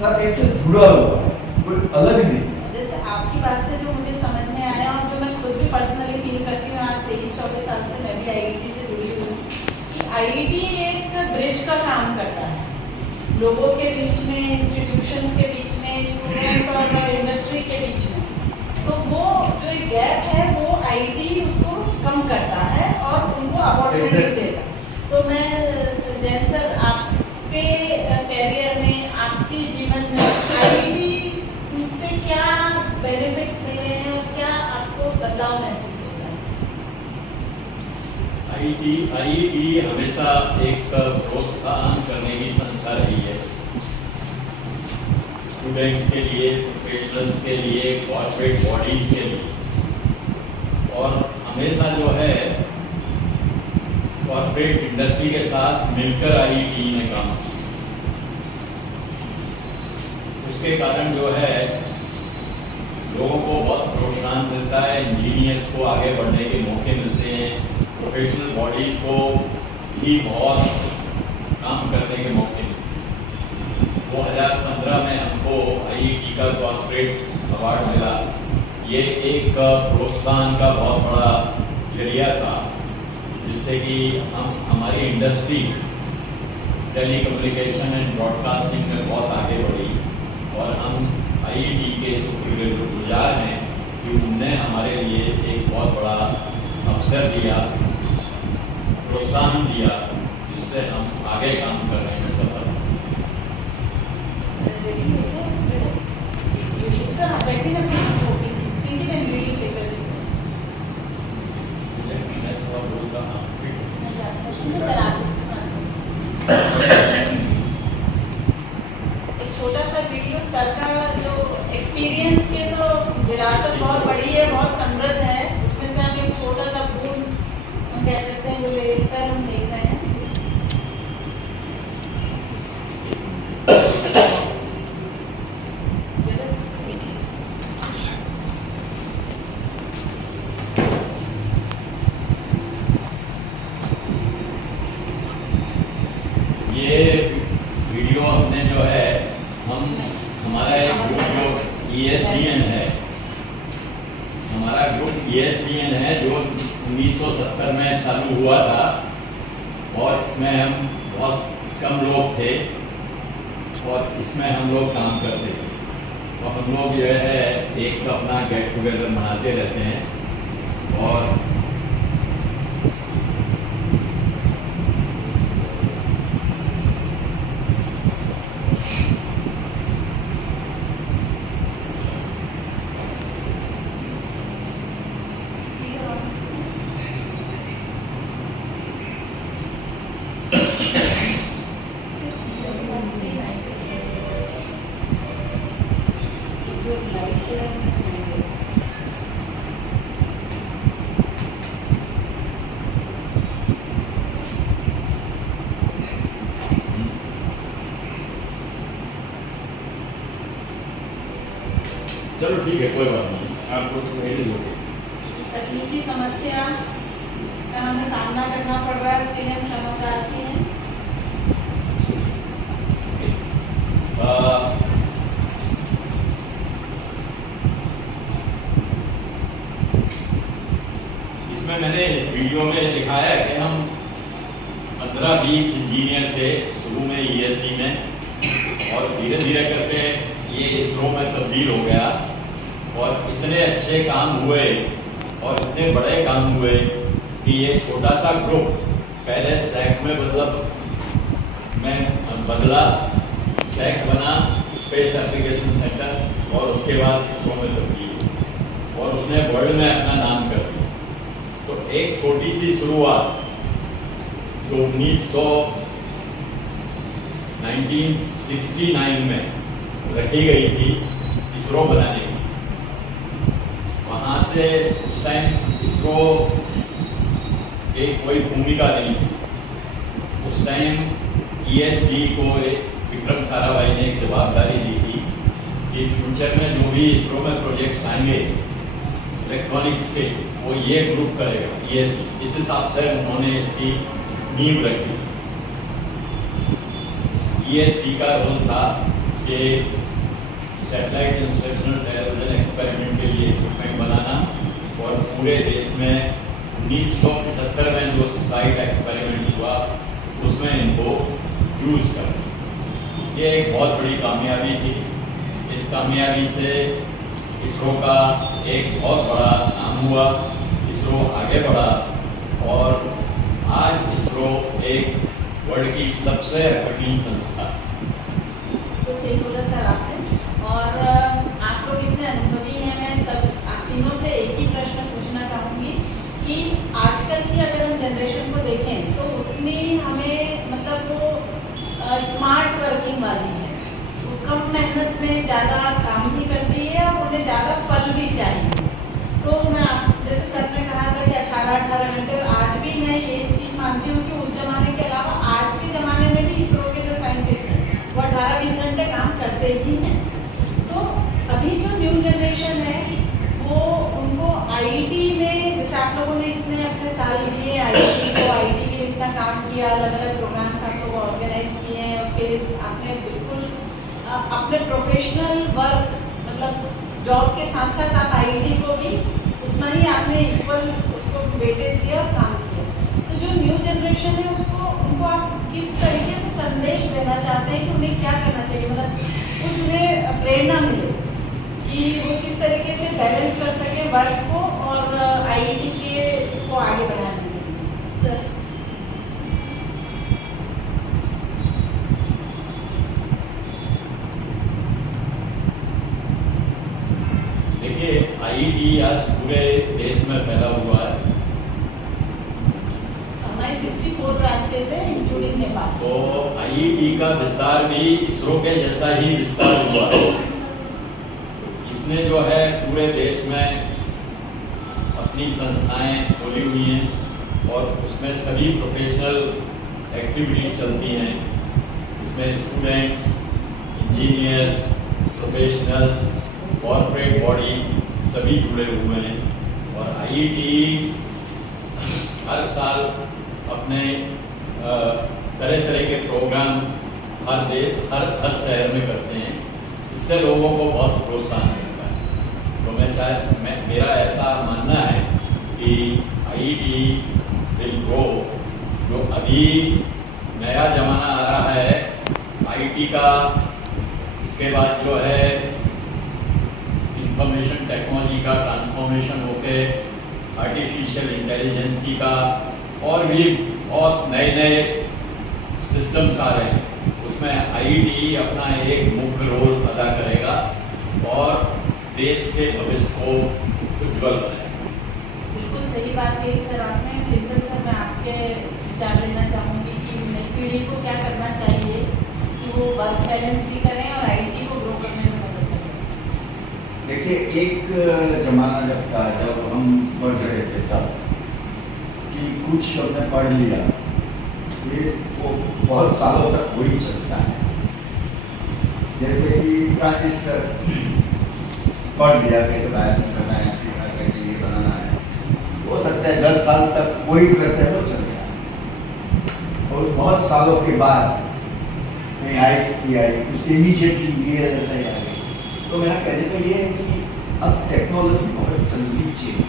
सब एक से जुड़ा हुआ है, कोई अलग नहीं है। जैसे आपकी बात से जो मुझे समझ में आया और जो मैं खुद भी पर्सनली फील करती हूँ, आज 23-24 साल से मैं भी आईआईटी से जुड़ी हुई हूँ, कि आईआईटी एक ब्रिज का काम करता है लोगों के बीच में, इंस्टीट्यूशंस के बीच में, स्टूडेंट और इंडस्ट्री के बीच में। तो वो जो एक गैप है वो आईआईटी उसको कम करता है और उनको अपॉर्चुनिटीज देता है। तो मैं जैन सर, आपके कैरियर में, आपके जीवन में आईआईटी से क्या बेनिफिट्स मिले हैं और क्या आपको बदलाव महसूस होता है? आईआईटी हमेशा एक प्रोत्साहन करने की संस्था रही है, स्टूडेंट्स के लिए, प्रोफेशनल्स के लिए, कॉर्पोरेट बॉडीज के लिए, और हमेशा जो है कॉर्पोरेट इंडस्ट्री के साथ मिलकर आईआईटी ने काम किया। उसके कारण जो है लोगों को बहुत प्रोत्साहन मिलता है, इंजीनियर्स को आगे बढ़ने के मौके मिलते हैं, प्रोफेशनल बॉडीज को भी बहुत काम करने के मौके मिलते हैं। 2015 में हमको आईआईटी का कॉर्पोरेट अवार्ड मिला। ये एक प्रोत्साहन का बहुत बड़ा जरिया था जिससे कि हमारी इंडस्ट्री टेलीकम्युनिकेशन एंड ब्रॉडकास्टिंग में बहुत आगे बढ़ी और हम आईआईटी के शुक्रगुजार हैं कि उनने हमारे लिए एक बहुत बड़ा अवसर दिया, प्रोत्साहन दिया, जिससे हम आगे काम करने में सफल हैं। मैं थोड़ा बोलता हूँ। एक छोटा सा वीडियो सर का जो एक्सपीरियंस के तो विरासत बहुत बड़ी है, बहुत समृद्ध है, उसमें से हम एक छोटा सा बूंद हम कह सकते हैं वो लेकर हम देख रहे हैं। ये वीडियो हमने जो है हमारा एक ग्रुप जो ESCN है, हमारा ग्रुप ESCN है जो 1970 में चालू हुआ था और इसमें हम बहुत कम लोग थे और इसमें हम लोग काम करते थे। तो हम लोग जो है एक अपना गेट टुगेदर मनाते रहते हैं और चलो ठीक है, कोई बात नहीं, आपको तो मेरी हो तकनीकी समस्या का हमें सामना करना पड़ रहा है, उसके लिए हम क्षमा प्रार्थी हैं। इसमें मैंने इस वीडियो में दिखाया है कि हम 15-20 इंजीनियर थे शुरू में ESC में और धीरे धीरे करके ये इसरो में तब्दील हो गया और इतने अच्छे काम हुए और इतने बड़े काम हुए कि ये छोटा सा ग्रुप पहले सैक में बदला, सैक बना स्पेस एप्लीकेशन सेंटर और उसके बाद इसरो में तब्दील और उसने वर्ल्ड में अपना नाम कर दिया। तो एक छोटी सी शुरुआत जो 1969 में रखी गई थी इसरो बनाने की, वहाँ से उस टाइम इसरो की कोई भूमिका नहीं थी। उस टाइम ESD को विक्रम साराभाई ने एक जवाबदारी दी थी कि फ्यूचर में जो भी इसरो में प्रोजेक्ट्स आएंगे इलेक्ट्रॉनिक्स के, वो ये ग्रुप करेगा ESD। इस हिसाब से उन्होंने इसकी नींव रखी। ESD का रोल था कि सैटेलाइट इंस्ट्रक्शनल टेलीविजन एक्सपेरिमेंट के लिए इक्विपमेंट बनाना और पूरे देश में 1975 में जो साइट एक्सपेरिमेंट हुआ उसमें इनको यूज करना। ये एक बहुत बड़ी कामयाबी थी। इस कामयाबी से इसरो का एक बहुत बड़ा नाम हुआ, इसरो आगे बढ़ा और आज इसरो एक वर्ल्ड की सबसे बड़ी संस्था। तो सही बोला सर आपने। और आप लोग इतने अनुभवी हैं, मैं सब आप तीनों से एक ही प्रश्न पूछना चाहूँगी कि आजकल की अगर हम जनरेशन को देखें तो उतनी हमें मतलब वो स्मार्ट वर्किंग वाली है, वो कम मेहनत में ज़्यादा काम भी करती है और उन्हें ज़्यादा फल भी चाहिए। तो मैं जैसे सर ने कहा था कि 18-18 घंटे, और आज भी मैं ये चीज़ मानती हूँ कि उस ज़माने के अलावा आज के ज़माने में भी इसरो के जो साइंटिस्ट हैं वो 18-20 घंटे काम करते ही हैं। सो अभी जो न्यू जनरेशन है वो उनको IIT में, जैसे आप लोगों ने इतने अपने साल दिए IIT को, IIT के लिए इतना काम किया, अलग अलग प्रोग्राम्स आप लोग ऑर्गेनाइज किए हैं, उसके लिए आपने बिल्कुल अपने प्रोफेशनल वर्क मतलब जॉब के साथ साथ आप IIT को भी उतना ही आपने इक्वल उसको वेटेज दिया और काम किया। तो जो न्यू जनरेशन है उसको उनको आप किस तरीके से संदेश देना चाहते हैं कि उन्हें क्या करना चाहिए, मतलब कुछ उन्हें प्रेरणा मिले कि वो किस तरीके से बैलेंस कर सके वर्क को और IIT के को आगे बढ़ाने के लिए। सर देखिए, IIT आज पूरे देश में फैला हुआ है। हमारे 64 ब्रांचेस हैं इंक्लूडिंग नेपाल। तो IIT का विस्तार भी इसरो के जैसा ही विस्तार हुआ है। इसने जो है पूरे देश में अपनी संस्थाएं खोली हुई हैं और उसमें सभी प्रोफेशनल एक्टिविटीज चलती हैं। इसमें students, engineers, professionals, corporate body सभी जुड़े हुए हैं और IIT हर साल अपने तरह तरह के प्रोग्राम हर शहर में करते हैं। इससे लोगों को बहुत प्रोत्साहन मिलता है। तो मेरा ऐसा मानना है कि IIT विल ग्रो। जो अभी नया ज़माना आ रहा है IIT का, इसके बाद जो है इंफॉर्मेशन टेक्नोलॉजी का ट्रांसफॉर्मेशन होके आर्टिफिशियल इंटेलिजेंसी का और भी बहुत नए नए सिस्टम्स आ रहे हैं। उसमें IIT अपना एक मुख्य रोल अदा करेगा और देश के भविष्य को उज्जवल बनाएगा। बिल्कुल सही बात कही सर आपने। चिंतन सर, मैं आपके विचार लेना चाहूँगी कि नई पीढ़ी को क्या करना चाहिए कि वो वर्क बैलेंस भी करें और IIT को ग्रो करने में मदद कर सकें। देखिए, एक जमाना जब था जब हम पढ़ रहे थे तब कि कुछ हमने पढ़ लिया, ये वो बहुत सालों तक वही चलता है। जैसे कि ट्रांजिस्टर पढ़ लिया, कैसे बायसिंग करना है, कैसे ये बनाना है, हो सकता है 10 साल तक वही करते हैं तो चलता है। और बहुत सालों के बाद नई आईसी आई, उसके इमीडिएटली ये ऐसा ही आ गई। तो मेरा कहने का ये है कि अब टेक्नोलॉजी बहुत जल्दी चेंज है,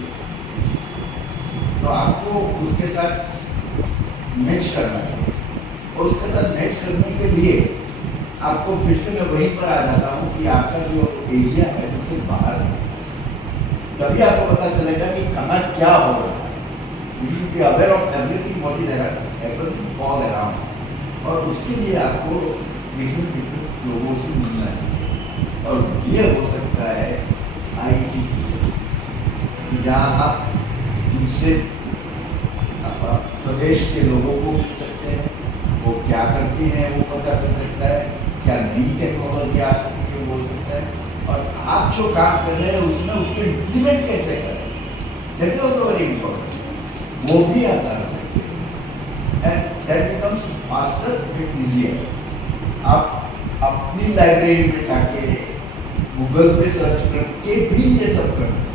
तो आपको उसके साथ मैच करना चाहिए और उसके साथ मैच करने के लिए आपको फिर से मैं वहीं पर आ जाता हूँ कि आपका जो एरिया है उससे बाहर है, तभी आपको पता चलेगा कि कहाँ क्या हो रहा है। You should be aware of everything what is happening all around, और उसके लिए आपको डिफरेंट लोगों से मिलना चाहिए। और ये हो सकता है IIT जहाँ आप दूसरे प्रदेश के लोगों को मिल सकते हैं, वो क्या करते हैं वो पता चल सकता है, क्या नई टेक्नोलॉजी आ सकती है वो हो सकता है, और आप जो काम कर रहे हैं उसमें उसको इम्प्लीमेंट कैसे करें, that is also very important, वो भी आप कर सकते हैं। And that becomes faster and easier. आप अपनी लाइब्रेरी में जाके गूगल पे सर्च करके भी ये सब कर सकते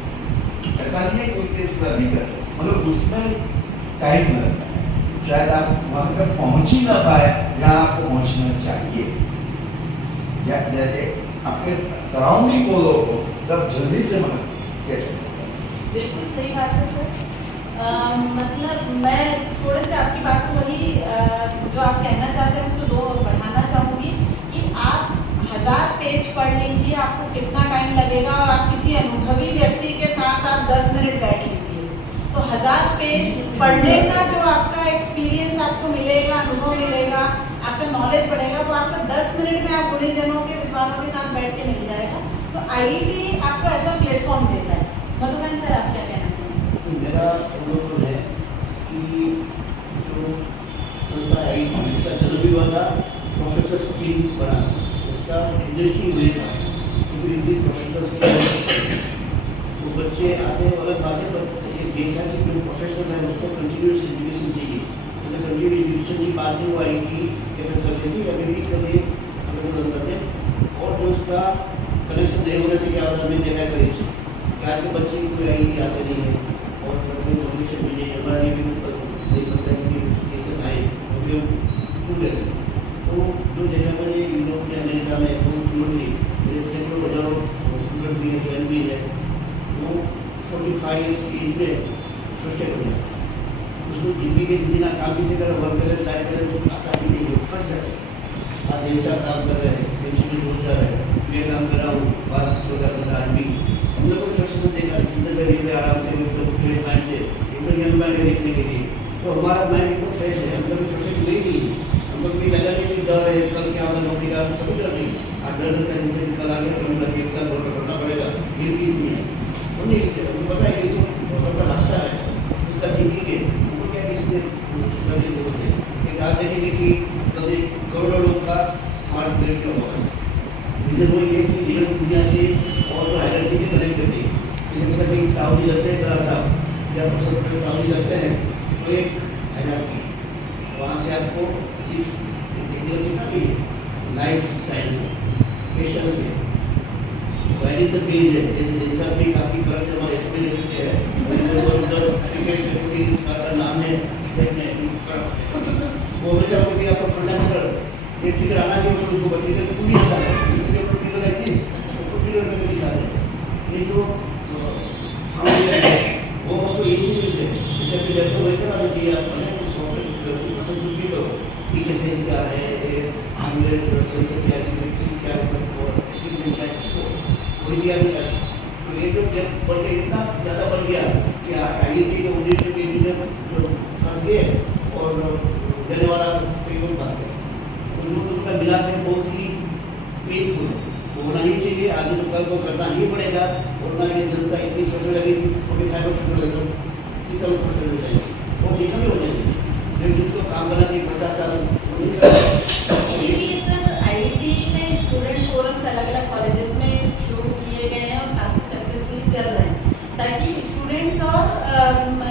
हैं। ऐसा नहीं है कोई केस का नहीं कर, मतलब उसमें टाइम लगता है, शायद आप वहाँ तक पहुँच ही ना पाए जहाँ आपको पहुँचना चाहिए, या जैसे आपके सराउंडिंग को लोग तब जल्दी से मदद कैसे। बिल्कुल सही बात है सर। मतलब मैं थोड़े से आपकी बात को वही जो आप कहना चाहते हैं उसको दो बढ़ाना चाहूँगी कि आप 1000 पेज पढ़ लीजिए, आपको कितना टाइम लगेगा, और आप किसी अनुभवी व्यक्ति के साथ आप 10 मिनट बैठ लीजिए तो 1000 पेज पढ़ने का जो आपका एक्सपीरियंस आपको मिलेगा, अनुभव मिलेगा, आपका नॉलेज बढ़ेगा, वो आपको 10 मिनट में आप गुणीजनों के विद्वानों के साथ बैठ के मिल जाएगा। सो IIT आपको ऐसा प्लेटफॉर्म देता है। मधुबन सर, आप क्या कहना चाहेंगे? तो मेरा अवलोकन है कि जो संस्था IIT इसका जन्म भी हुआ था प्रोफेसर स्कीम बनाना, उसका उद्देश्य वही था क्योंकि प्रोफेसर स्कीम वो बच्चे आते हैं अलग बातें, पर ये देखा कि जो प्रोफेसर है उसको कंटिन्यूस एजुकेशन चाहिए, मतलब कंटिन्यूस एजुकेशन की बात है वो IIT के कर देती अभी भी कभी अंदर में, और जो उसका कनेक्शन नहीं होने से क्या होता है हमने देखा करीब से कि आज के बच्चे कोई IIT आते नहीं है, और परमिशन भी नहीं, हमारे लिए भी नहीं लगता है कि कैसे आए क्योंकि स्कूल ऐसे तो जो देखा मैंने यूरोप में अमेरिका में मेरे सैकड़ों हजारों स्टूडेंट भी है, फ्रेंड भी है, वो 45 ईयर्स की एज में फ्रस्ट्रेट हो जाता है, उसको जिंदगी की जिंदगी का काम भी से कर वर्क बैलेंस लाइफ बैलेंस आता ही नहीं है, फंस जाता है। आज इंसान काम कर रहे हैं, पेंशन भी सोच रहा है, मैं काम कर रहा हूँ, बात तो कर रहा आज भी हम लोग को फ्रस्ट्रेशन देखा चिंतन में लिख रहे आराम से एकदम फ्रेश माइंड से, एकदम यंग माइंड में लिखने के लिए, तो हमारा माइंड एकदम फ्रेश है, हम लोग फ्रस्ट्रेट हुए ही नहीं, हम लोग भी लगा नहीं कि डर है कल क्या होगा नौकरी का, कभी डर नहीं, आप डर लगता है जैसे कल आगे करूँगा ये कल करना पड़ेगा, ये भी नहीं है, वो नहीं लिखते, उनको पता है कि इसको अपना रास्ता है, उसका थिंकिंग है, उनको क्या किसने एक रात देखेंगे कि कभी करोड़ों लोग का हार्ट ब्रेक का हुआ है, रीज़न वही है कि रियल दुनिया से और हायरार्की से कनेक्ट करते हैं, जैसे कभी तावली लगते हैं बड़ा सा, जब सब तावली लगते हैं तो एक हायरार्की, वहाँ से आपको सिर्फ टेक्निकल सीखना भी है, लाइफ साइंस है, पेशेंस है, वाइडिंग द पेज है, जैसे जैसा भी काफ़ी करंट हमारे एक्सप्लेन ले चुके हैं, क्रिकेट का नाम है वो हमेशा कि आपका फंडामेंटल ये ट्रिगर आना चाहिए, उसको ट्रिगर पूरी आता है, ट्रिगर लाइक दिस ट्रिगर में लिखा है, ये जो फाउंडेशन है वो आपको यही से मिलते हैं, जैसे कि लैपटॉप वगैरह वाले दिए आप बने तो सॉफ्टवेयर से कुछ भी करो, इंटरफेस क्या है, हार्डवेयर सेंसर क्या है, किसी क्या है, किसी क्या है, कोई दिया नहीं है, तो ये जो बढ़ के इतना ज़्यादा बढ़ गया कि IIT के उद्देश्य के इंजीनियर फंस गए और देने वाला पेपर बन गया, उनका मिलाप है बहुत ही पेनफुल है, वो होना ही चाहिए, आगे तो कल को करना ही पड़ेगा, उतना ये जनता इतनी सोचने लगेगी 45 लगेगा 30 साल सोचने लगेगी, वो ठीक भी होना चाहिए, लेकिन जिसको काम करना चाहिए 50 साल। इसीलिए सर IIT में स्टूडेंट फोरम्स अलग-अलग कॉलेजेस में शुरू किए गए हैं और काफ़ी सक्सेसफुली चल रहे हैं, ताकि स्टूडेंट्स और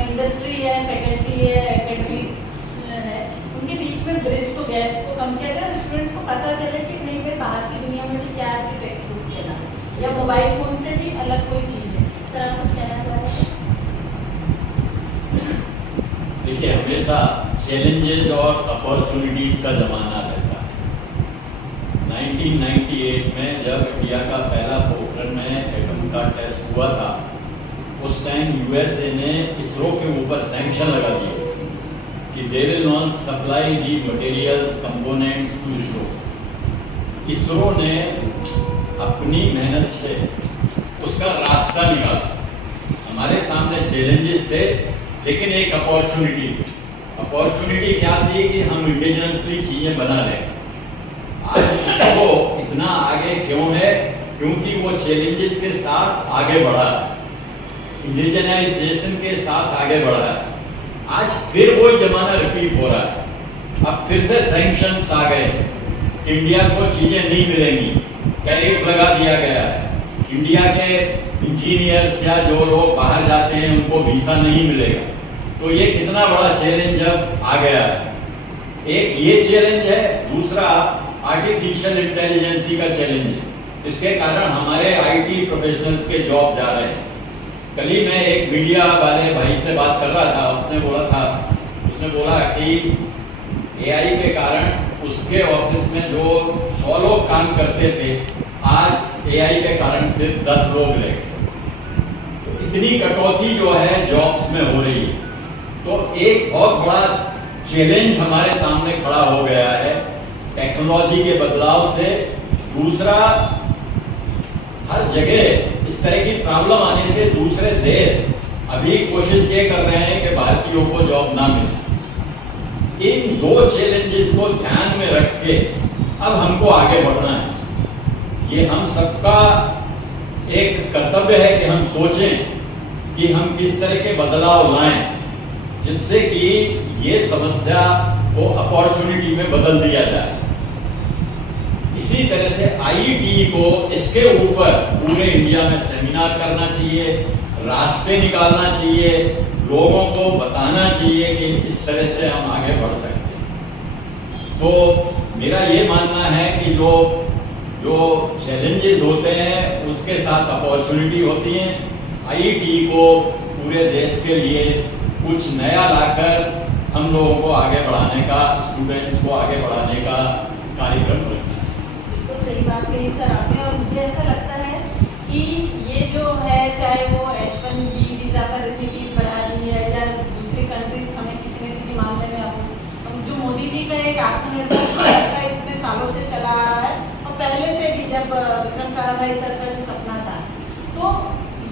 इंडस्ट्री है, फैकल्टी है, एकेडमिक है, उनके बीच में ब्रिज को गैप को कम किया जाए, स्टूडेंट्स को पता चले कि नहीं भाई बाहर की दुनिया में भी क्या है, टेक्स्ट बुक खेला या मोबाइल फ़ोन से भी अलग कोई चीज़ है। सर आप कुछ कहना चाह रहे हैं? देखिए, हमेशा चैलेंजेस और अपॉर्चुनिटीज़ का ज़माना रहता है। 1998 में जब इंडिया का पहला पोखरण में एटम का टेस्ट हुआ था, उस टाइम USA ने इसरो के ऊपर सैंक्शन लगा दिए कि they will not supply the materials components to ISRO. ISRO ने अपनी मेहनत से उसका रास्ता निकाला। हमारे सामने चैलेंजेस थे, लेकिन एक अपॉर्चुनिटी थी। अपॉर्चुनिटी क्या थी कि हम इंडिजिनसली चीज़ें बना लें। आज इसको इतना आगे क्यों है? क्योंकि वो चैलेंजेस के साथ आगे बढ़ा है, इंडिजिनाइजेशन के साथ आगे बढ़ा है। आज फिर वही जमाना रिपीट हो रहा है। अब फिर से सैंक्शंस आ गए कि इंडिया को चीज़ें नहीं मिलेंगी, टैरिफ लगा दिया गया है। इंडिया के इंजीनियर्स या जो लोग बाहर जाते हैं उनको वीज़ा नहीं मिलेगा। तो ये कितना बड़ा चैलेंज अब आ गया है। एक ये चैलेंज है, दूसरा आर्टिफिशियल इंटेलिजेंसी का चैलेंज है। इसके कारण हमारे आईटी प्रोफेशनल्स के जॉब जा रहे हैं। कल ही मैं एक मीडिया वाले भाई से बात कर रहा था, उसने बोला कि एआई के कारण उसके ऑफिस में जो 100 लोग काम करते थे, आज एआई के कारण सिर्फ 10 लोग रह गए। तो इतनी कटौती जो है जॉब्स में हो रही है। तो एक बहुत बड़ा चैलेंज हमारे सामने खड़ा हो गया है टेक्नोलॉजी के बदलाव से। दूसरा, हर जगह इस तरह की प्रॉब्लम आने से दूसरे देश अभी कोशिश ये कर रहे हैं कि भारतीयों को जॉब ना मिले। इन दो चैलेंजेस को ध्यान में रख के अब हमको आगे बढ़ना है। ये हम सबका एक कर्तव्य है कि हम सोचें कि हम किस तरह के बदलाव लाएं, जिससे कि ये समस्या को अपॉर्चुनिटी में बदल दिया जाए। इसी तरह से आईटी को इसके ऊपर पूरे इंडिया में सेमिनार करना चाहिए, रास्ते निकालना चाहिए, लोगों को बताना चाहिए कि इस तरह से हम आगे बढ़ सकते हैं। तो मेरा ये मानना है कि जो चैलेंजेस होते हैं उसके साथ अपॉर्चुनिटी होती है। आईटी को पूरे देश के लिए कुछ नया लाकर हम लोगों को आगे बढ़ाने का, स्टूडेंट्स को आगे बढ़ाने का कार्यक्रम रखना है। बिल्कुल सही बात कही सर आपने। और मुझे ऐसा लगता है कि ये जो है, चाहे वो H1B वीज़ा पर इतनी फीस बढ़ा दी है या दूसरी कंट्रीज हमें किसी न किसी मामले में अब जो मोदी जी का एक आत्मनिर्भर भारत का इतने सालों से चला आ रहा है, और पहले से भी जब विक्रम साराभाई सर का जो सपना था, तो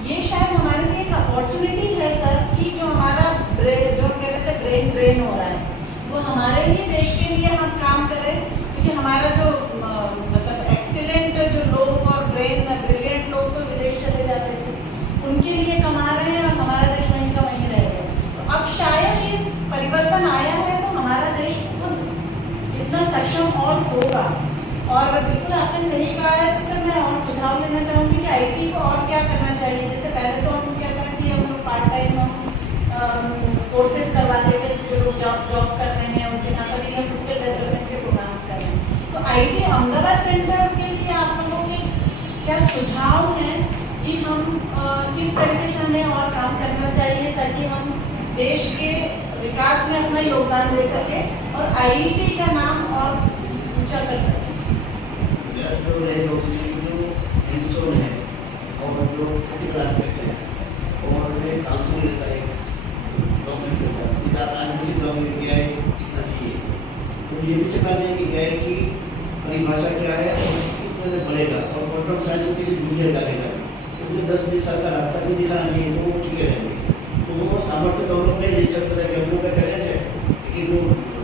ये शायद हमारे लिए एक अपॉर्चुनिटी है सर कि जो हमारा जो हम कह रहे थे ब्रेन ड्रेन हो रहा है, वो हमारे ही देश के लिए हम काम करें। क्योंकि हमारा जो मतलब एक्सीलेंट जो लोग और ब्रिलियंट लोग तो विदेश चले जाते थे, उनके लिए कमा रहे हैं और हमारा देश वहीं का वहीं रह गया। तो अब शायद ये परिवर्तन आया है तो हमारा देश खुद इतना सक्षम और होगा। और बिल्कुल आपने सही कहा है। तो सर मैं और सुझाव लेना चाहूँगी कि आईटी को और क्या करना चाहिए। जैसे पहले तो हम क्या करते हैं, हम लोग पार्ट टाइम कोर्सेज करवाते थे, जो लोग जॉब कर रहे हैं उनके साथ अभी हम स्किल डेवलपमेंट के प्रोग्राम्स कर रहे हैं। तो आईटी अहमदाबाद सेंटर के लिए आप लोगों के क्या सुझाव हैं कि हम किस तरीके से हमें और काम करना चाहिए ताकि हम देश के विकास में अपना योगदान दे सकें और आईटी का नाम और ऊंचा कर सकें। जो इंसोन है और जो क्रिटिकल एस्पेक्ट है और में काउंसिल रहता है, डॉक्यूमेंट होता है, ज़्यादा एडमिशन डॉक्यूमेंट क्या है सीखना चाहिए। तो ये भी सीखना चाहिए कि गैर की परिभाषा क्या है और किस तरह से बढ़ेगा और क्वांटम साइंस किसी जूनियर डालेगा। तो मुझे 10-20 साल का रास्ता भी दिखाना चाहिए तो वो टिके रहेंगे। तो वो सामर्थ्य डेवलप नहीं दे सकता है कि हम लोग का टैलेंट है, लेकिन वो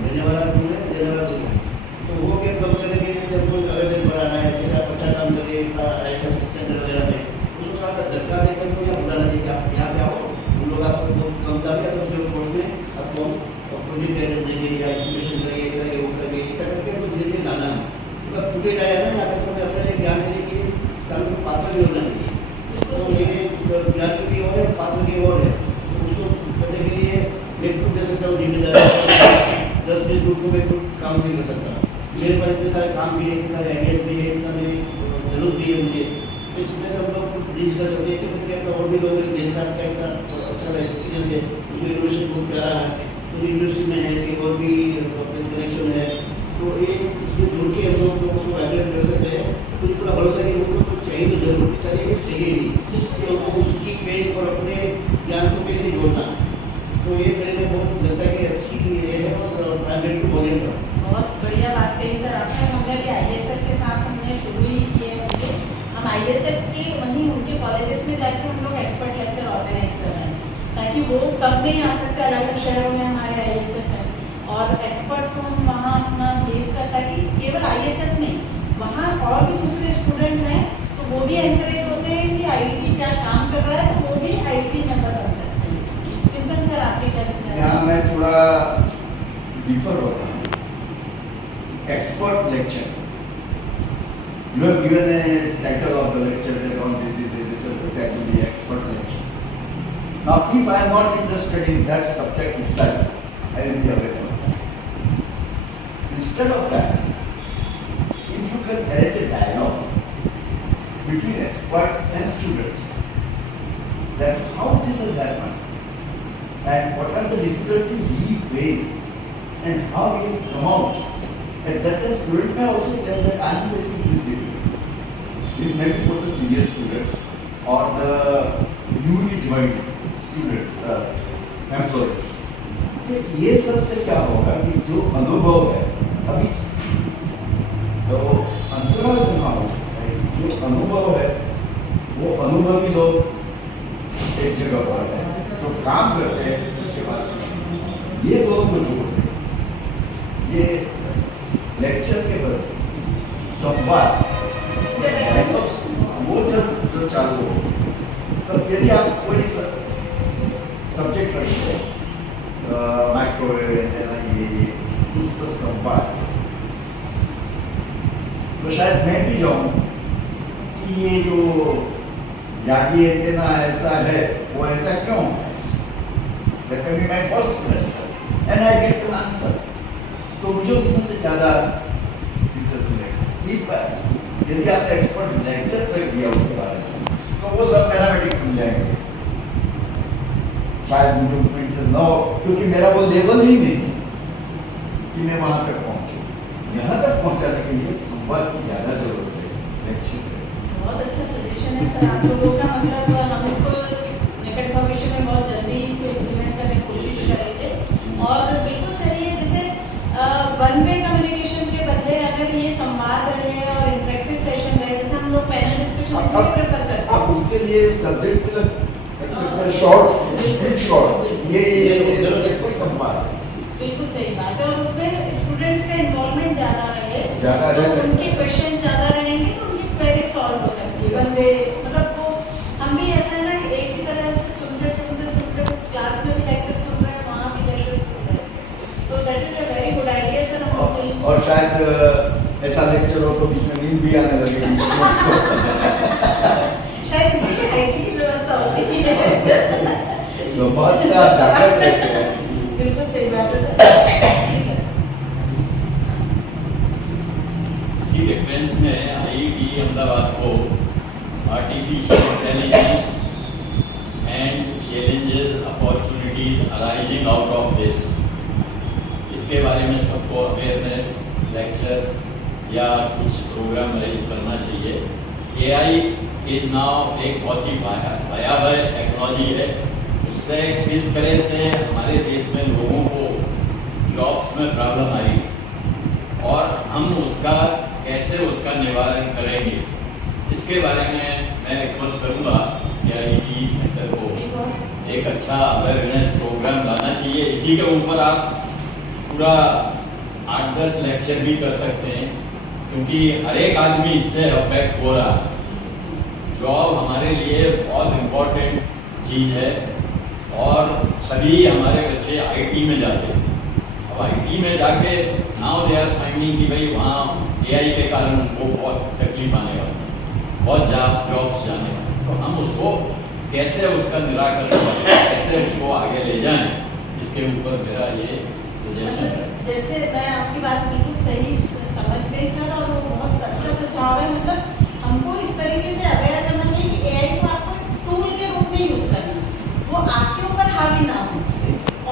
देने वाला दूर है, देने वाला दूर है। तो वो क्या कम करने के जैसे हमको अवेयरनेस बढ़ाना है, जैसे आप अच्छा काम करिए ऐसा सेंटर वगैरह में, उसको थोड़ा सा धक्का देकर को यहाँ बुलाना चाहिए कि आप यहाँ पे आओ, हम लोग आपको बहुत कम दाम में तो फिर कोर्स में आपको प्रोजेक्ट गाइडेंस देंगे या एजुकेशन करेंगे वो करेंगे, ऐसा करके हमको धीरे धीरे लाना है। तो फुटेज आया ना यहाँ पे तो अपने लिए ज्ञान देने के लिए साल को 500 भी होना चाहिए। तो ये ज्ञान की और है, 500 की और है। तो उसको करने के लिए मैं खुद दे सकता हूँ जिम्मेदारी, 10-20 ग्रुप को मैं खुद काम नहीं कर सकता। मेरे पास इतने सारे काम भी है, इतने सारे आइडियाज भी है, इतना मेरी जरूरत भी है मुझे। इस तरह से हम लोग रीच कर सकते हैं। इसी करके अपना और भी लोग जैसे साहब का इतना अच्छा एक्सपीरियंस है, उसको इनोवेशन बहुत प्यारा है, पूरी इंडस्ट्री में है कि और भी अपने कनेक्शन है, तो ये इसमें जुड़ के हम लोग उसको एवेलेबल कर सकते हैं। तो इस पूरा भरोसा कि लोगों को चाहिए तो जरूर चाहिए नहीं, तो उसकी पेन और अपने ज्ञान को पहले नहीं जोड़ना। तो ये मेरे लिए बहुत लगता है कि अच्छी ये है और I am ready to volunteer. बहुत बढ़िया बात कही सर आपने। हमने भी IASF के साथ हमने ISF के वहीं उनके कॉलेजेस में जाके हम लोग एक्सपर्ट लेक्चर ऑर्गेनाइज कर रहे हैं, ताकि वो सब नहीं आ सकते, अलग अलग शहरों में हमारे ISF है और एक्सपर्ट को हम वहाँ अपना भेज कर, ताकि केवल ISF नहीं, वहाँ और भी दूसरे स्टूडेंट हैं तो वो भी एनकरेज होते हैं कि IIT क्या काम कर रहा है, तो वो भी IIT मेंबर बन सकते हैं। चिंतन सर, आप भी क्या विचार हैं? यहाँ मैं थोड़ा डिफर होता हूँ। Expert lecture, you have given a title of the lecture that on this that will be expert lecture. Now, if I am not interested in that subject itself, I will be away from that. Instead of that, if you can arrange a dialogue between expert and students, that how this has happened and what are the difficulties he faced and how he has come out. At that time, student may also tell that I am facing this difficulty. This may be for the senior students or the newly joined student employees. ये सब से क्या होगा कि जो अनुभव है अभी तो अंतराल जहाँ हो, जो अनुभव है वो अनुभवी लोग एक जगह पर है, जो काम करते हैं उसके बाद ये दोनों को जोड़ते हैं। ये लेक्चर के बाद संवाद वो जब जो चालू हो, तो यदि आप कोई सब्जेक्ट रखते हैं, माइक्रोवेव एंटेना, ये उसका संवाद, तो शायद मैं भी जाऊँ कि ये जो यागी एंटेना ऐसा है वो ऐसा क्यों है? That may be my first question and I get to answer. तो मुझे उसमें से ज़्यादा इंटरेस्ट मिलेगा। यदि आप एक्सपर्ट लेक्चर कर दिया उसके बारे में तो वो सब मैथमेटिक्स मिल जाएंगे, शायद मुझे उसमें इंटरेस्ट ना हो, क्योंकि मेरा वो लेवल ही नहीं कि मैं वहाँ तक पहुँचूँ। यहाँ तक पहुँचाने के लिए संवाद की ज़्यादा जरूरत है लेक्चर। बहुत अच्छा सजेशन है सर आप लोगों का, मतलब हम इसको निकट भविष्य में बहुत जल्दी इसको इम्प्लीमेंट करने की कोशिश करेंगे। और बिल्कुल सही है, जैसे वन वे कम्युनिकेशन के बदले अगर ये संवाद रहे और इंटरेक्टिव सेशन रहे, जैसे हम लोग पैनल डिस्कशन इसलिए प्रेफर करते हैं। अब उसके लिए सब्जेक्ट शॉर्ट ये सब्जेक्ट पर संवाद, बिल्कुल सही बात है। और उसमें स्टूडेंट्स का इन्वॉल्वमेंट ज़्यादा रहे तो उनके क्वेश्चन ज़्यादा रहेंगे तो उनकी क्वेरी सॉल्व हो सकती है। बंदे मतलब वो हम भी ऐसा है ना कि एक ही तरह से सुनते क्लास में भी लेक्चर सुन रहे हैं, वहाँ भी लेक्चर सुन रहे हैं, तो that is a very good idea sir. और शायद ऐसा लेक्चर हो तो बीच में नींद भी आने लगेगी। शायद इसीलिए आईटी की व्यवस्था होती है। बहुत ताकत रहते हैं। बिल्कुल सही बात है सर। जी सर। इसी रेफरेंस में IIT अहमदाबाद को artificial intelligence and challenges opportunities arising out of this, इसके बारे में सबको अवेयरनेस लेक्चर या कुछ प्रोग्राम अरेंज करना चाहिए। AI इज नाउ एक बहुत ही भयावह टेक्नोलॉजी है, उससे किस तरह से हमारे देश में लोगों को जॉब्स में प्रॉब्लम आई और हम उसका कैसे उसका निवारण करेंगे, इसके बारे में मैं रिक्वेस्ट करूंगा कि IIT सेंटर को एक अच्छा अवेयरनेस प्रोग्राम लाना चाहिए। इसी के ऊपर आप पूरा 8-10 लेक्चर भी कर सकते हैं, क्योंकि हर एक आदमी इससे अफेक्ट हो रहा है। जॉब हमारे लिए बहुत इम्पोर्टेंट चीज़ है और सभी हमारे बच्चे IT में जाते हैं। अब IT में जाके नाउ दे आर फाइंडिंग कि भाई वहाँ AI के कारण उनको बहुत तकलीफ आने वाली है, बहुत जॉब्स जाने वाले, तो हम उसको कैसे उसका निराकरण करें, कैसे उसको आगे ले जाएं, इसके ऊपर मेरा ये सजेशन है। जैसे मैं आपकी बात बिल्कुल सही समझ गई सर, और वो बहुत अच्छा सुझाव है। मतलब हमको इस तरीके से अवेयर करना चाहिए कि AI को आपको टूल के रूप में यूज़ करना, वो आपके ऊपर हावी ना हो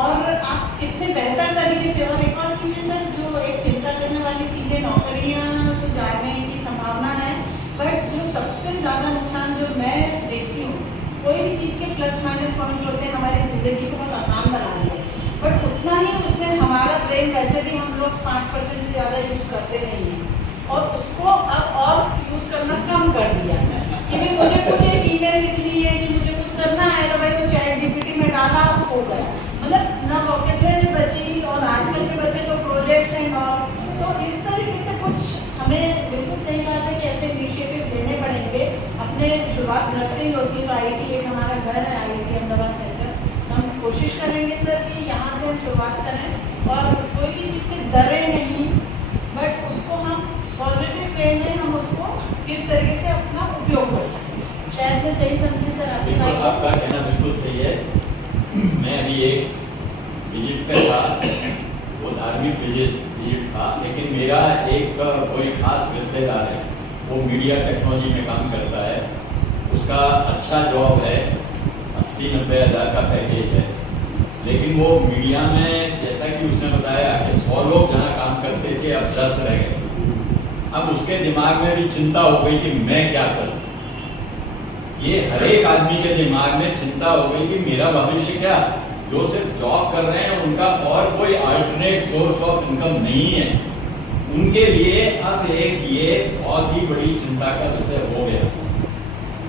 और आप कितने बेहतर तरीके से। और एक और चीज़ है सर जो एक चिंता करने वाली चीज़ है, नौकरियाँ तो जाने की संभावना है, बट जो सबसे ज़्यादा नुकसान जो मैं देखती हूँ, कोई भी चीज़ के प्लस माइनस पॉइंट होते हैं, हमारी ज़िंदगी को बहुत आसान बना दिया, बट उतना ही उसमें हमारा ब्रेन वैसे भी हम लोग 5% से ज़्यादा यूज़ करते नहीं हैं और उसको अब और यूज़ करना कम कर दिया है। हमने शुरुआत घर से ही होती है, तो आईटी एक हमारा घर है, आईटी अहमदाबाद सेंटर। हम कोशिश करेंगे सर कि यहाँ से हम शुरुआत करें और कोई भी चीज़ से डरे नहीं, बट उसको हम पॉजिटिव वे में हम उसको किस तरीके से अपना उपयोग कर सकते। शायद मैं सही समझी सर आपकी बिल्कुल, बात? आपका कहना बिल्कुल सही है। मैं अभी एक विजिट पे था, वो धार्मिक विजिट था, लेकिन मेरा एक कोई खास रिश्तेदार है, वो मीडिया टेक्नोलॉजी में काम करता है। उसका अच्छा जॉब है, 80-90 हज़ार का पैकेज है, लेकिन वो मीडिया में जैसा कि उसने बताया कि 100 लोग जहाँ काम करते थे अब 10 रह गए। अब उसके दिमाग में भी चिंता हो गई कि मैं क्या करूँ। ये हर एक आदमी के दिमाग में चिंता हो गई कि मेरा भविष्य क्या। जो सिर्फ जॉब कर रहे हैं उनका और कोई अल्टरनेट सोर्स ऑफ इनकम नहीं है, उनके लिए अब एक ये बहुत ही बड़ी चिंता का विषय हो गया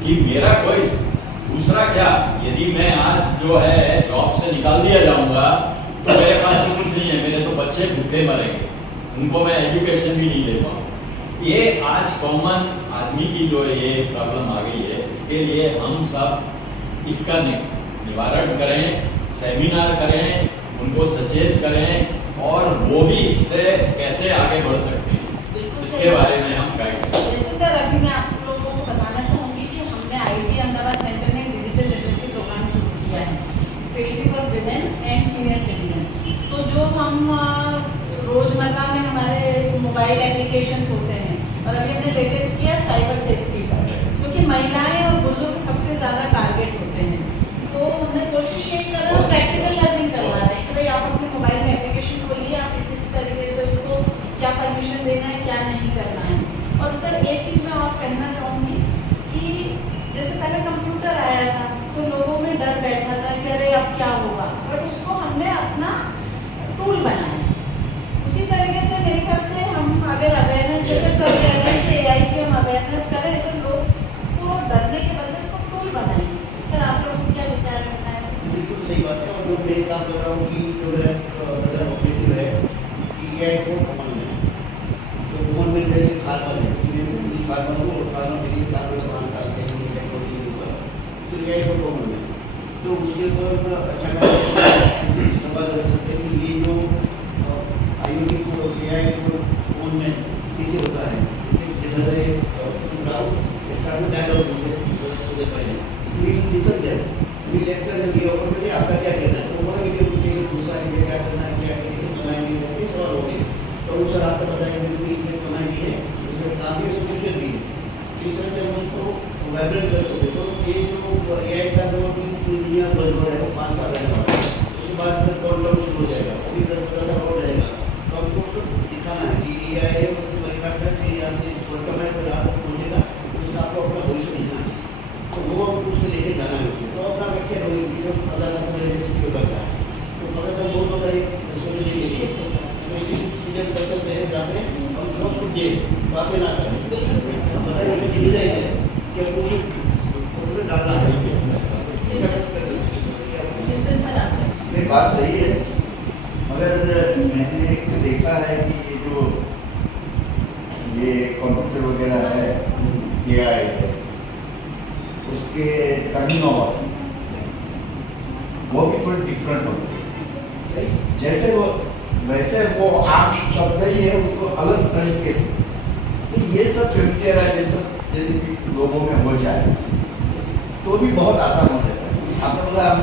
कि मेरा कोई दूसरा क्या। यदि मैं आज जो है जॉब से निकाल दिया जाऊंगा तो मेरे पास तो कुछ नहीं है, मेरे तो बच्चे भूखे मरेंगे, उनको मैं एजुकेशन भी नहीं दे पाऊँ। ये आज कॉमन आदमी की जो ये प्रॉब्लम आ गई है, इसके लिए हम सब इसका निवारण करें, सेमिनार करें, उनको सचेत करें और वो भी इससे कैसे आगे बढ़ सकते हैं इसके बारे में हम गाइड करें। जैसे सर अभी मैं आप लोगों को बताना चाहूँगी कि हमने आईटी अहमदाबाद सेंटर में डिजिटल लिटरेसी प्रोग्राम शुरू किया है, specially for women and senior citizen. तो जो हम रोजमर्रा में हमारे मोबाइल एप्लीकेशंस होते हैं, और अभी हमने लेटेस्ट किया साइबर सेफ्टी पर, क्योंकि महिलाएं और बुजुर्ग सबसे ज़्यादा टारगेट होते हैं। तो हमने कोशिश यही कर रहे हैं, प्रैक्टिकल लर्निंग करवा रहे हैं कि भाई आप अपने मोबाइल में एप्लीकेशन खोलिए, आप इस तरीके से उसको क्या परमिशन देना है, क्या नहीं करना है। और सर एक चीज़ मैं और कहना चाहूँगी कि जैसे पहले कंप्यूटर आया था तो लोगों में डर बैठा था कि अरे अब क्या होगा, बट उसको हमने अपना टूल बनाया। उसी तरीके से मेरे ख्याल से हम अगर अवेयरनेस, जैसे सर कह रहे हैं कि AI की हम अवेयरनेस करें, तो लोग को डरने के बदले उसको टूल बनाएं। सर आप लोग क्या विचार रखना है? बिल्कुल सही बात है। और जो मैं काम कर रहा हूँ कि जो मेरा ऑब्जेक्टिव है कि AI फॉर कॉमन मैन। तो कॉमन मैन मेरे फार्मर है, मैं फार्मर हूँ और फार्मर के लिए 4-5 साल से टेक्नोलॉजी के ऊपर, तो AI फॉर कॉमन मैन। तो उसके ऊपर अच्छा सवाल कर सकते हैं कि ये जो IoT for AI for common man कैसे होता है। जिधर डायलॉग होते पहले we listen them, we lecture them, ये ऑपरेटर आपका क्या कहना है, तो उन्होंने भी कैसे दूसरा चीज़ें क्या करना है, क्या कैसे कमाएंगे, ये सवाल होंगे। तो उनसे रास्ता बताएंगे कि इसमें कमाई भी है, उसमें काम भी है, उसमें फ्यूचर भी है। इस तरह से हम उसको वाइब्रेट कर सकते। तो ये जो AI का जो दुनिया बदल है वो 5 साल रहेगा, उसके बाद फिर कॉन्ट्रोल शुरू हो जाएगा, वो भी 10-15 साल और रहेगा। तो हमको उसको दिखाना है कि AI है, उसको परिकाष्ठा से यहाँ से ऑटोमेट पर जहाँ तक पहुँचेगा, उसका आपको अपना भविष्य दिखना चाहिए। तो वो उसको लेके जाना है उसको, तो अपना वैक्सीन होगी जो 15 साल पहले सिक्योर कर रहा है। तो 15 साल बहुत होता है सोचने के लिए, तो इसी सीजन कर सकते हैं जहाँ पे हम जो कुछ दे वहाँ पे ना करें, हम बताएंगे कि सुविधा है कि आपको उसको डालना है। चिंतन सर आप ये बात सही है, मगर मैंने एक देखा है कि ये कंप्यूटर वगैरह है, AI है, उसके टर्निंग ओवर वो भी थोड़ी डिफरेंट होती है। जैसे वो वैसे वो आम शब्द ही है, उसको अलग तरीके से, तो ये सब फेमिलियर है, ये सब यदि लोगों में हो जाए तो भी बहुत आसान हो जाता है। आपने बोला हम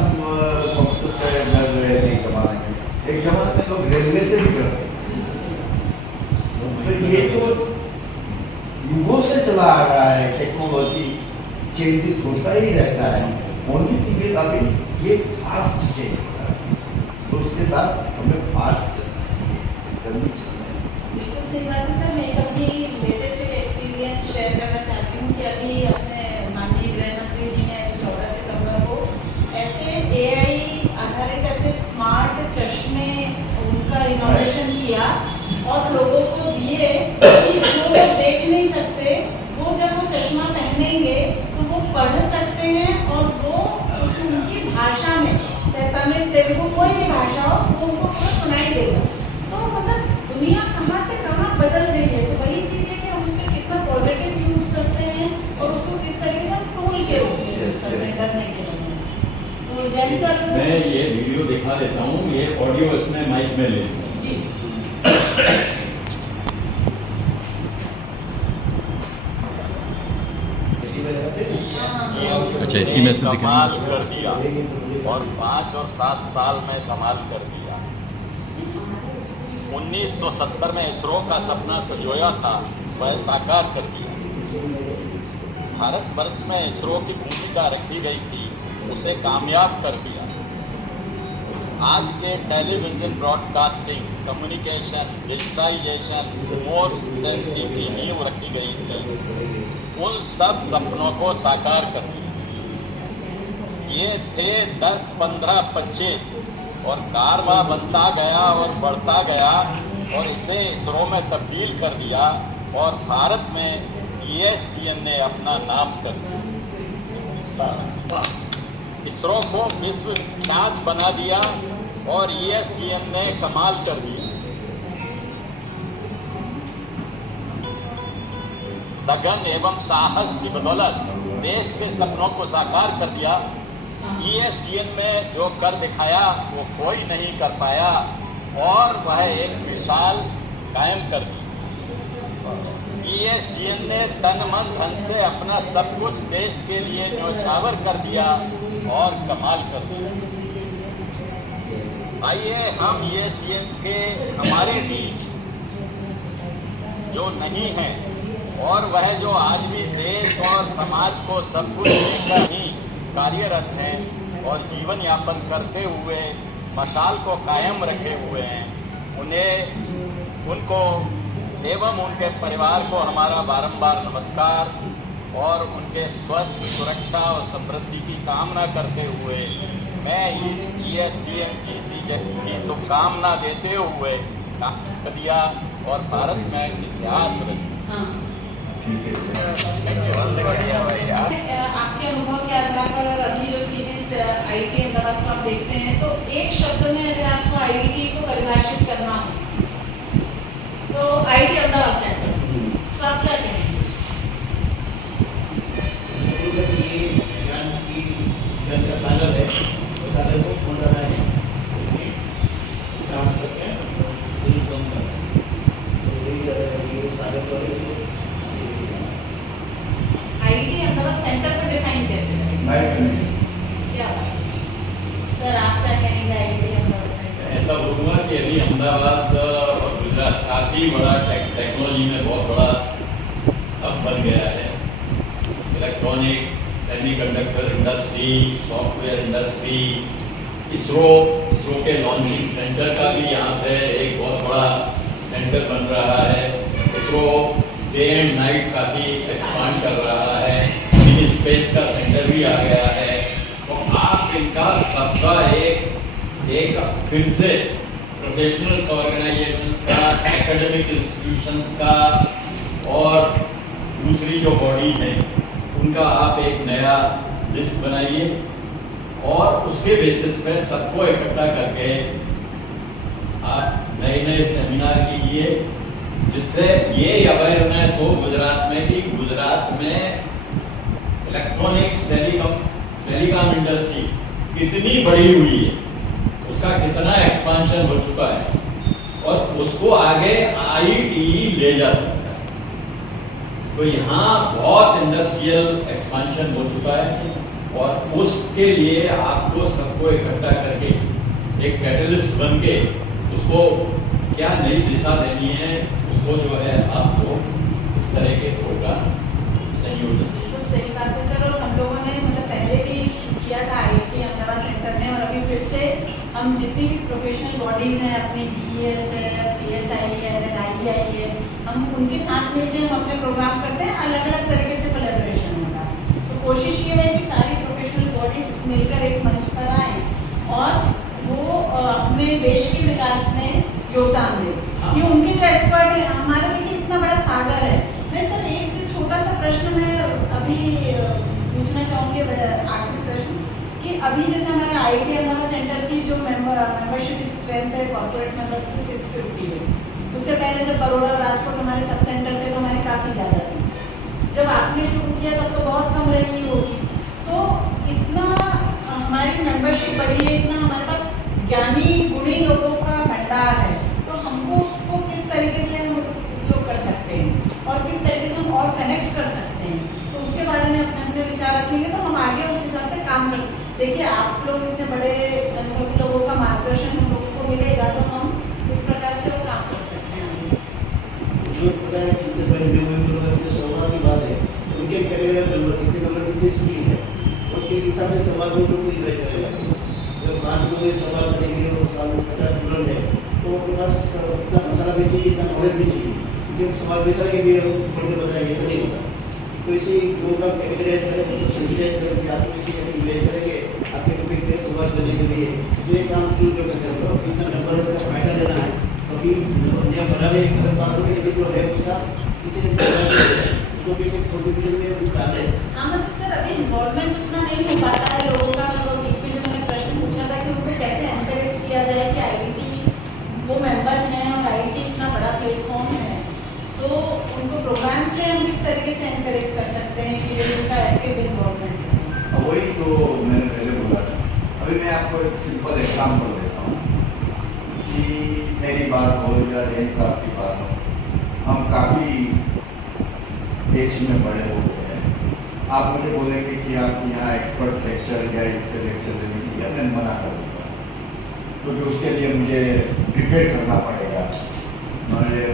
कंप्यूटर से डर रहे थे एक ज़माने में लोग रेलवे से भी डरते थे। तो ये तो युगों से चला आ रहा है, टेक्नोलॉजी चेंजेस होता ही रहता है। ओनली थिंग इज अभी ये फास्ट चेंज हो रहा है, तो उसके साथ हमें फास्ट जल्दी चलना है। बिल्कुल सही बात है सर। मैं एक अपनी लेटेस्ट एक एक्सपीरियंस शेयर करना चाहती हूँ कि अभी अपने माननीय गृह मंत्री जी ने 14 सितंबर को ऐसे AI आधारित ऐसे स्मार्ट चश्मे उनका इनोवेशन किया और लोगों को दिए कि जो लोग देख नहीं सकते वो जब वो चश्मा पहनेंगे तो वो पढ़ सकते हैं और वो उनकी भाषा में, चाहे तमिल तेलुगु कोई भी भाषा हो, वो उनको पूरा सुनाई देगा। तो मतलब दुनिया कहाँ से कहाँ बदल रही है। तो वही चीज़ है कि हम उसका कितना पॉजिटिव यूज़ करते हैं और उसको किस तरीके से कैंसर मैं ये वीडियो दिखा देता हूँ, ये ऑडियो इसमें माइक में ले लेता हूँ। जी अच्छा, इसी में से दिख रहा है। कमाल कर दिया और 5 और 7 साल में कमाल कर दिया। 1970 में इसरो का सपना संजोया था, वह साकार कर दिया। भारतवर्ष में इसरो की भूमिका रखी गई थी, उसे कामयाब कर दिया। आज के television broadcasting, communication, digitisation, remote sensing की नींव रखी गई थी, उन सब सपनों को साकार कर दिया। ये थे 10, 15, 25 और कारवां बनता गया और बढ़ता गया और इसे इसरो में तब्दील कर दिया और भारत में ESDN ने अपना नाम कर दिया। इसरो को विश्व ख्यात बना दिया और ESDN ने कमाल कर दिया। लगन एवं साहस की बदौलत देश के सपनों को साकार कर दिया। ESDN में जो कर दिखाया वो कोई नहीं कर पाया और वह एक मिसाल कायम कर दी। ESDN ने तन मन धन से अपना सब कुछ देश के लिए न्यौछावर कर दिया और कमाल कर दिया। आइए हम ESDN के हमारे बीच जो नहीं है और वह जो आज भी देश और समाज को सब कुछ देकर ही कार्यरत हैं और जीवन यापन करते हुए मशाल को कायम रखे हुए हैं, उनको एवं उनके परिवार को हमारा बारंबार नमस्कार और उनके स्वस्थ, सुरक्षा और समृद्धि की कामना करते हुए मैं इस ESDN की शुभकामना देते हुए दिया और भारत में इतिहास रचा। आपके अनुभव के आधार पर और अभी जो चीजें IIT अहमदाबाद को आप देखते हैं, तो एक शब्द में अगर आपको IIT को परिभाषित करना हो तो IIT अहमदाबाद सेंटर, तो आप क्या कहेंगे? ये ज्ञान का सागर है, वो सागर को खोल रहा है, जहाँ तक है दिल बंद करना है, तो वही अगर ये सागर को IIT अहमदाबाद सेंटर को डिफाइन कैसे करेंगे? क्या बात? सर आप क्या कहेंगे IIT अहमदाबाद सेंटर? ऐसा बोलूँगा कि अभी अहमदाबाद और गुजरात काफ़ी बड़ा टेक्नोलॉजी में बहुत बड़ा हब बन गया है। Electronics, semiconductor industry, software industry, ISRO के लॉन्चिंग सेंटर का भी यहाँ पे एक बहुत बड़ा सेंटर बन रहा है। इसरो डे एंड नाइट काफ़ी एक्सपांड कर रहा है। इन स्पेस का सेंटर भी आ गया है। तो आप इनका सबका एक फिर से प्रोफेशनल्स ऑर्गेनाइजेशंस का, एकेडमिक इंस्टीट्यूशंस का और दूसरी जो बॉडी है उनका आप एक नया लिस्ट बनाइए और उसके बेसिस पे सबको इकट्ठा करके आप नए सेमिनार कीजिए, जिससे ये अवेयरनेस हो गुजरात में कि गुजरात में इलेक्ट्रॉनिक्स, टेलीकॉम इंडस्ट्री कितनी बढ़ी हुई है, उसका कितना एक्सपांशन हो चुका है और उसको आगे IIT ले जा सकता है। तो यहाँ बहुत इंडस्ट्रियल एक्सपांशन हो चुका है और उसके लिए आपको सबको इकट्ठा करके एक कैटलिस्ट बन के उसको क्या नई दिशा देनी है, उसको जो है आपको इस तरह के प्रोग्राम संयोजन। बिल्कुल सही बात है सर। और हम लोगों ने पहले भी किया था IIT अहमदाबाद सेंटर में और अभी फिर से हम जितनी भी प्रोफेशनल बॉडीज़ हैं, अपनी DES है, CSI है, NII है, हम उनके साथ मिलकर हम अपने प्रोग्राम करते हैं। अलग अलग तरीके से कोलैबोरेशन होता है। तो कोशिश ये है कि सारी प्रोफेशनल बॉडीज मिलकर एक मंच पर आए और वो अपने देश के विकास में योगदान दें कि उनके जो एक्सपर्ट है, हमारे देखिए इतना बड़ा सागर है। मैं सर एक छोटा सा प्रश्न मैं अभी पूछना चाहूँगी, आखिरी प्रश्न, कि अभी जैसे हमारे IIT अहमदाबाद सेंटर की जो मेंबरशिप स्ट्रेंथ है कॉर्पोरेट मेंबर्स की 650 है। उससे पहले जब बड़ौदा और राजकोट हमारे सब सेंटर थे तो हमारे काफ़ी ज़्यादा थी। जब आपने शुरू किया तब तो बहुत कम रही होगी। तो इतना हमारी मेंबरशिप काम कर। देखिए आप लोग इतने बड़े अनुभवी लोगों का मार्गदर्शन हम लोगों को मिलेगा तो हम उस प्रकार से वो काम कर सकते हैं। जो पता है चिंतन भाई जो संवाद की बात है उनके कैटेगरी नंबर कितने नंबर कितनी स्किल है उसके हिसाब से समाज में लोग पूरी करेगा। जब 5 लोग सवाल करने के लिए साल में 50 स्टूडेंट है तो उनके पास इतना मसाला भी चाहिए, इतना नॉलेज भी चाहिए, क्योंकि सवाल बेचा के भी पढ़ के बताएंगे ऐसा नहीं होता। तो इसी लोग आप कैटेगराइज करें तो सेंसिटाइज करें कि आप किसी इमेज करेंगे आपके टॉपिक पे सवाल करने के लिए तो ये काम शुरू कर सकते हैं। तो कितना नंबर है उसका फायदा लेना है क्योंकि नया बनाने की बात हो रही है जो है उसका कितने उसको किसी कंट्रीब्यूशन में डाले। हाँ मतलब सर अभी इन्वॉल्वमेंट उतना नहीं हो पाता है लोगों का। मतलब बीच में जो मैंने प्रश्न पूछा था कि उनको कैसे एनकरेज किया जाए कि आईआईटी वो मेंबर हैं और आईआईटी इतना बड़ा प्लेटफॉर्म है तो उनको प्रोग्राम्स में हम किस तरीके से एनकरेज कर सकते हैं कि उनका एक्टिव इन्वॉल्वमेंट है। वही तो मैंने पहले बोला था। अभी मैं आपको एक सिंपल एग्जाम्पल देता हूँ कि मेरी बात हो या जैन साहब की बात हो, हम काफ़ी एज में बड़े हो गए हैं। आप मुझे बोलेंगे कि आप यहाँ एक्सपर्ट लेक्चर या इस पर लेक्चर देने के लिए मैं मना कर दूँगा क्योंकि उसके लिए मुझे प्रिपेयर करना पड़ेगा, मुझे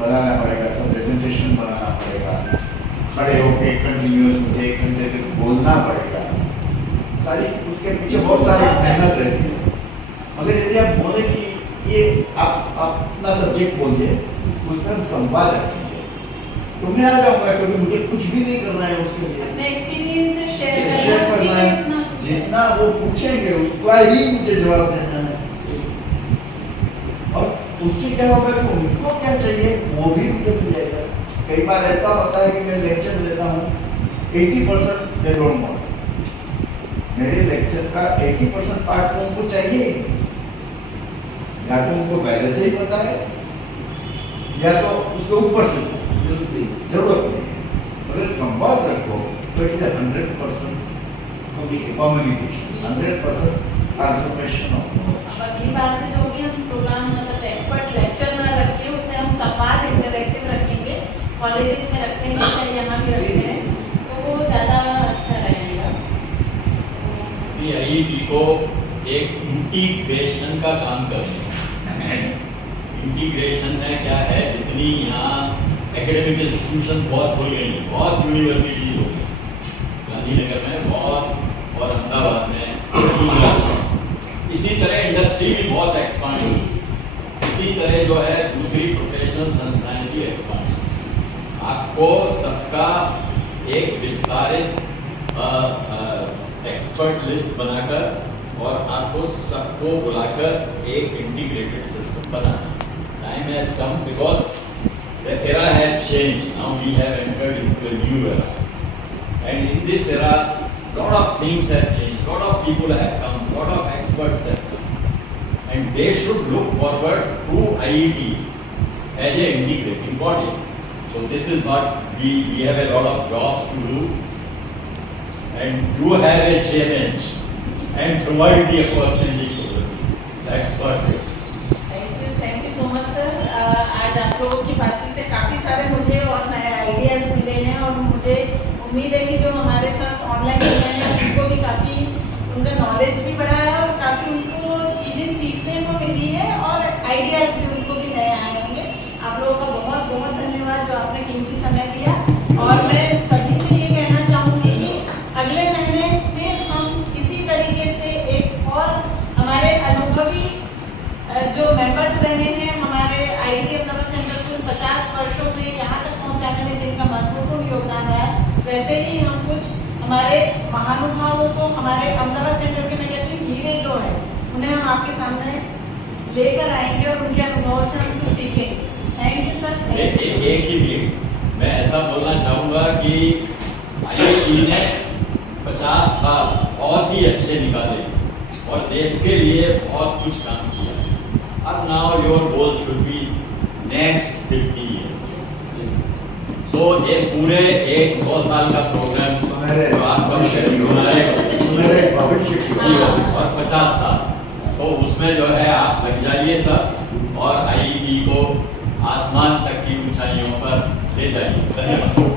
बनाना पड़ेगा, सब प्रेजेंटेशन बनाना पड़ेगा, खड़े होके कंटिन्यूस मुझे 1 घंटे तक बोलना पड़ेगा, सारी उसके पीछे बहुत सारी मेहनत रहती है। मगर यदि आप बोले कि ये आप अपना सब्जेक्ट बोलिए उसमें हम संवाद रखेंगे तो मैं आ जाऊँगा क्योंकि मुझे कुछ भी नहीं करना है उसके लिए अपने एक्सपीरियंस से शेयर शेयर करना करना है। जितना वो पूछेंगे उसका ही मुझे जवाब देना है और उससे क्या होगा कि उनको क्या चाहिए वो भी मुझे मिल जाएगा। कई बार ऐसा होता है कि मैं लेक्चर देता हूँ 80% दे डोंट नो, मेरे लेक्चर का 80% पार्ट तो उनको चाहिए ही नहीं। या तो उनको पहले से ही पता है या तो उसके ऊपर से जरूरत नहीं है। अगर संवाद रखो तो it is 100% communication, 100% transformation of knowledge. अगली बार से जो भी हम प्रोग्राम मतलब एक्सपर्ट लेक्चर ना रखें उसे हम संवाद इंटरेक्टिव रखेंगे, कॉलेजेस में रखते हैं चाहे यहाँ भी रखते हैं तो वो ज़्यादा अच्छा रहेगा। आईआईटी को एक इंटीग्रेशन का काम करना है। इंटीग्रेशन में क्या है, जितनी यहाँ एकेडमिक इंस्टीट्यूशन बहुत खुल गई, बहुत यूनिवर्सिटी हो गई, गांधीनगर में बहुत और अहमदाबाद में, इसी तरह इंडस्ट्री भी बहुत एक्सपांड हुई, इसी तरह जो है दूसरी प्रोफेशनल संस्थाएं भी एक्सपांड हुई। आपको सबका एक विस्तारित एक्सपर्ट लिस्ट बनाकर और आपको सबको बुलाकर एक integrated system banana. Time has come because the era has changed. Now we have entered into a new era, and in this era lot of things have changed, lot of people have come, lot of experts have come, and they should look forward to IET as a integrating body. So this is what we have a lot of jobs to do, and you have a challenge and provide the opportunity to them. That's what it is. Thank you so much sir. आज आप लोगों की बातचीत से काफ़ी सारे मुझे और नए आइडियाज़ मिले हैं और मुझे उम्मीद है कि जो हमारे साथ ऑनलाइन जुड़े हैं उनको भी काफ़ी उनका नॉलेज भी बढ़ा है और काफ़ी उनको चीज़ें सीखने को मिली है और आइडियाज़ भी उनको भी नए आए होंगे। आप लोगों का बहुत बहुत धन्यवाद जो आपने कीमती समय दिया और मैं सभी से ये कहना चाहूँगी कि अगले महीने फिर हम इसी तरीके से एक और हमारे अनुभवी जो मेंबर्स रहे हैं हमारे आईआईटी अहमदाबाद सेंटर को 50 वर्षों में यहाँ तक पहुँचाने में जिनका महत्वपूर्ण योगदान रहा है, वैसे ही हम कुछ हमारे महानुभावों को हमारे अहमदाबाद सेंटर के मैं कहती हूँ हीरे जो है उन्हें हम आपके सामने लेकर आएंगे और उनके अनुभव से हम कुछ सीखेंगे। Thank you sir. एक ही मिनट मैं ऐसा बोलना चाहूँगा कि आईआईटी ने 50 साल बहुत ही अच्छे निकाले और देश के लिए बहुत कुछ काम किया। अब now your goal should be next 50 years. So एक पूरे 100 साल का प्रोग्राम जो आपका और 50 साल तो उसमें जो है आप लग जाइए सब और आईआईटी को आसमान तक की ऊंचाइयों पर ले जाइए। धन्यवाद।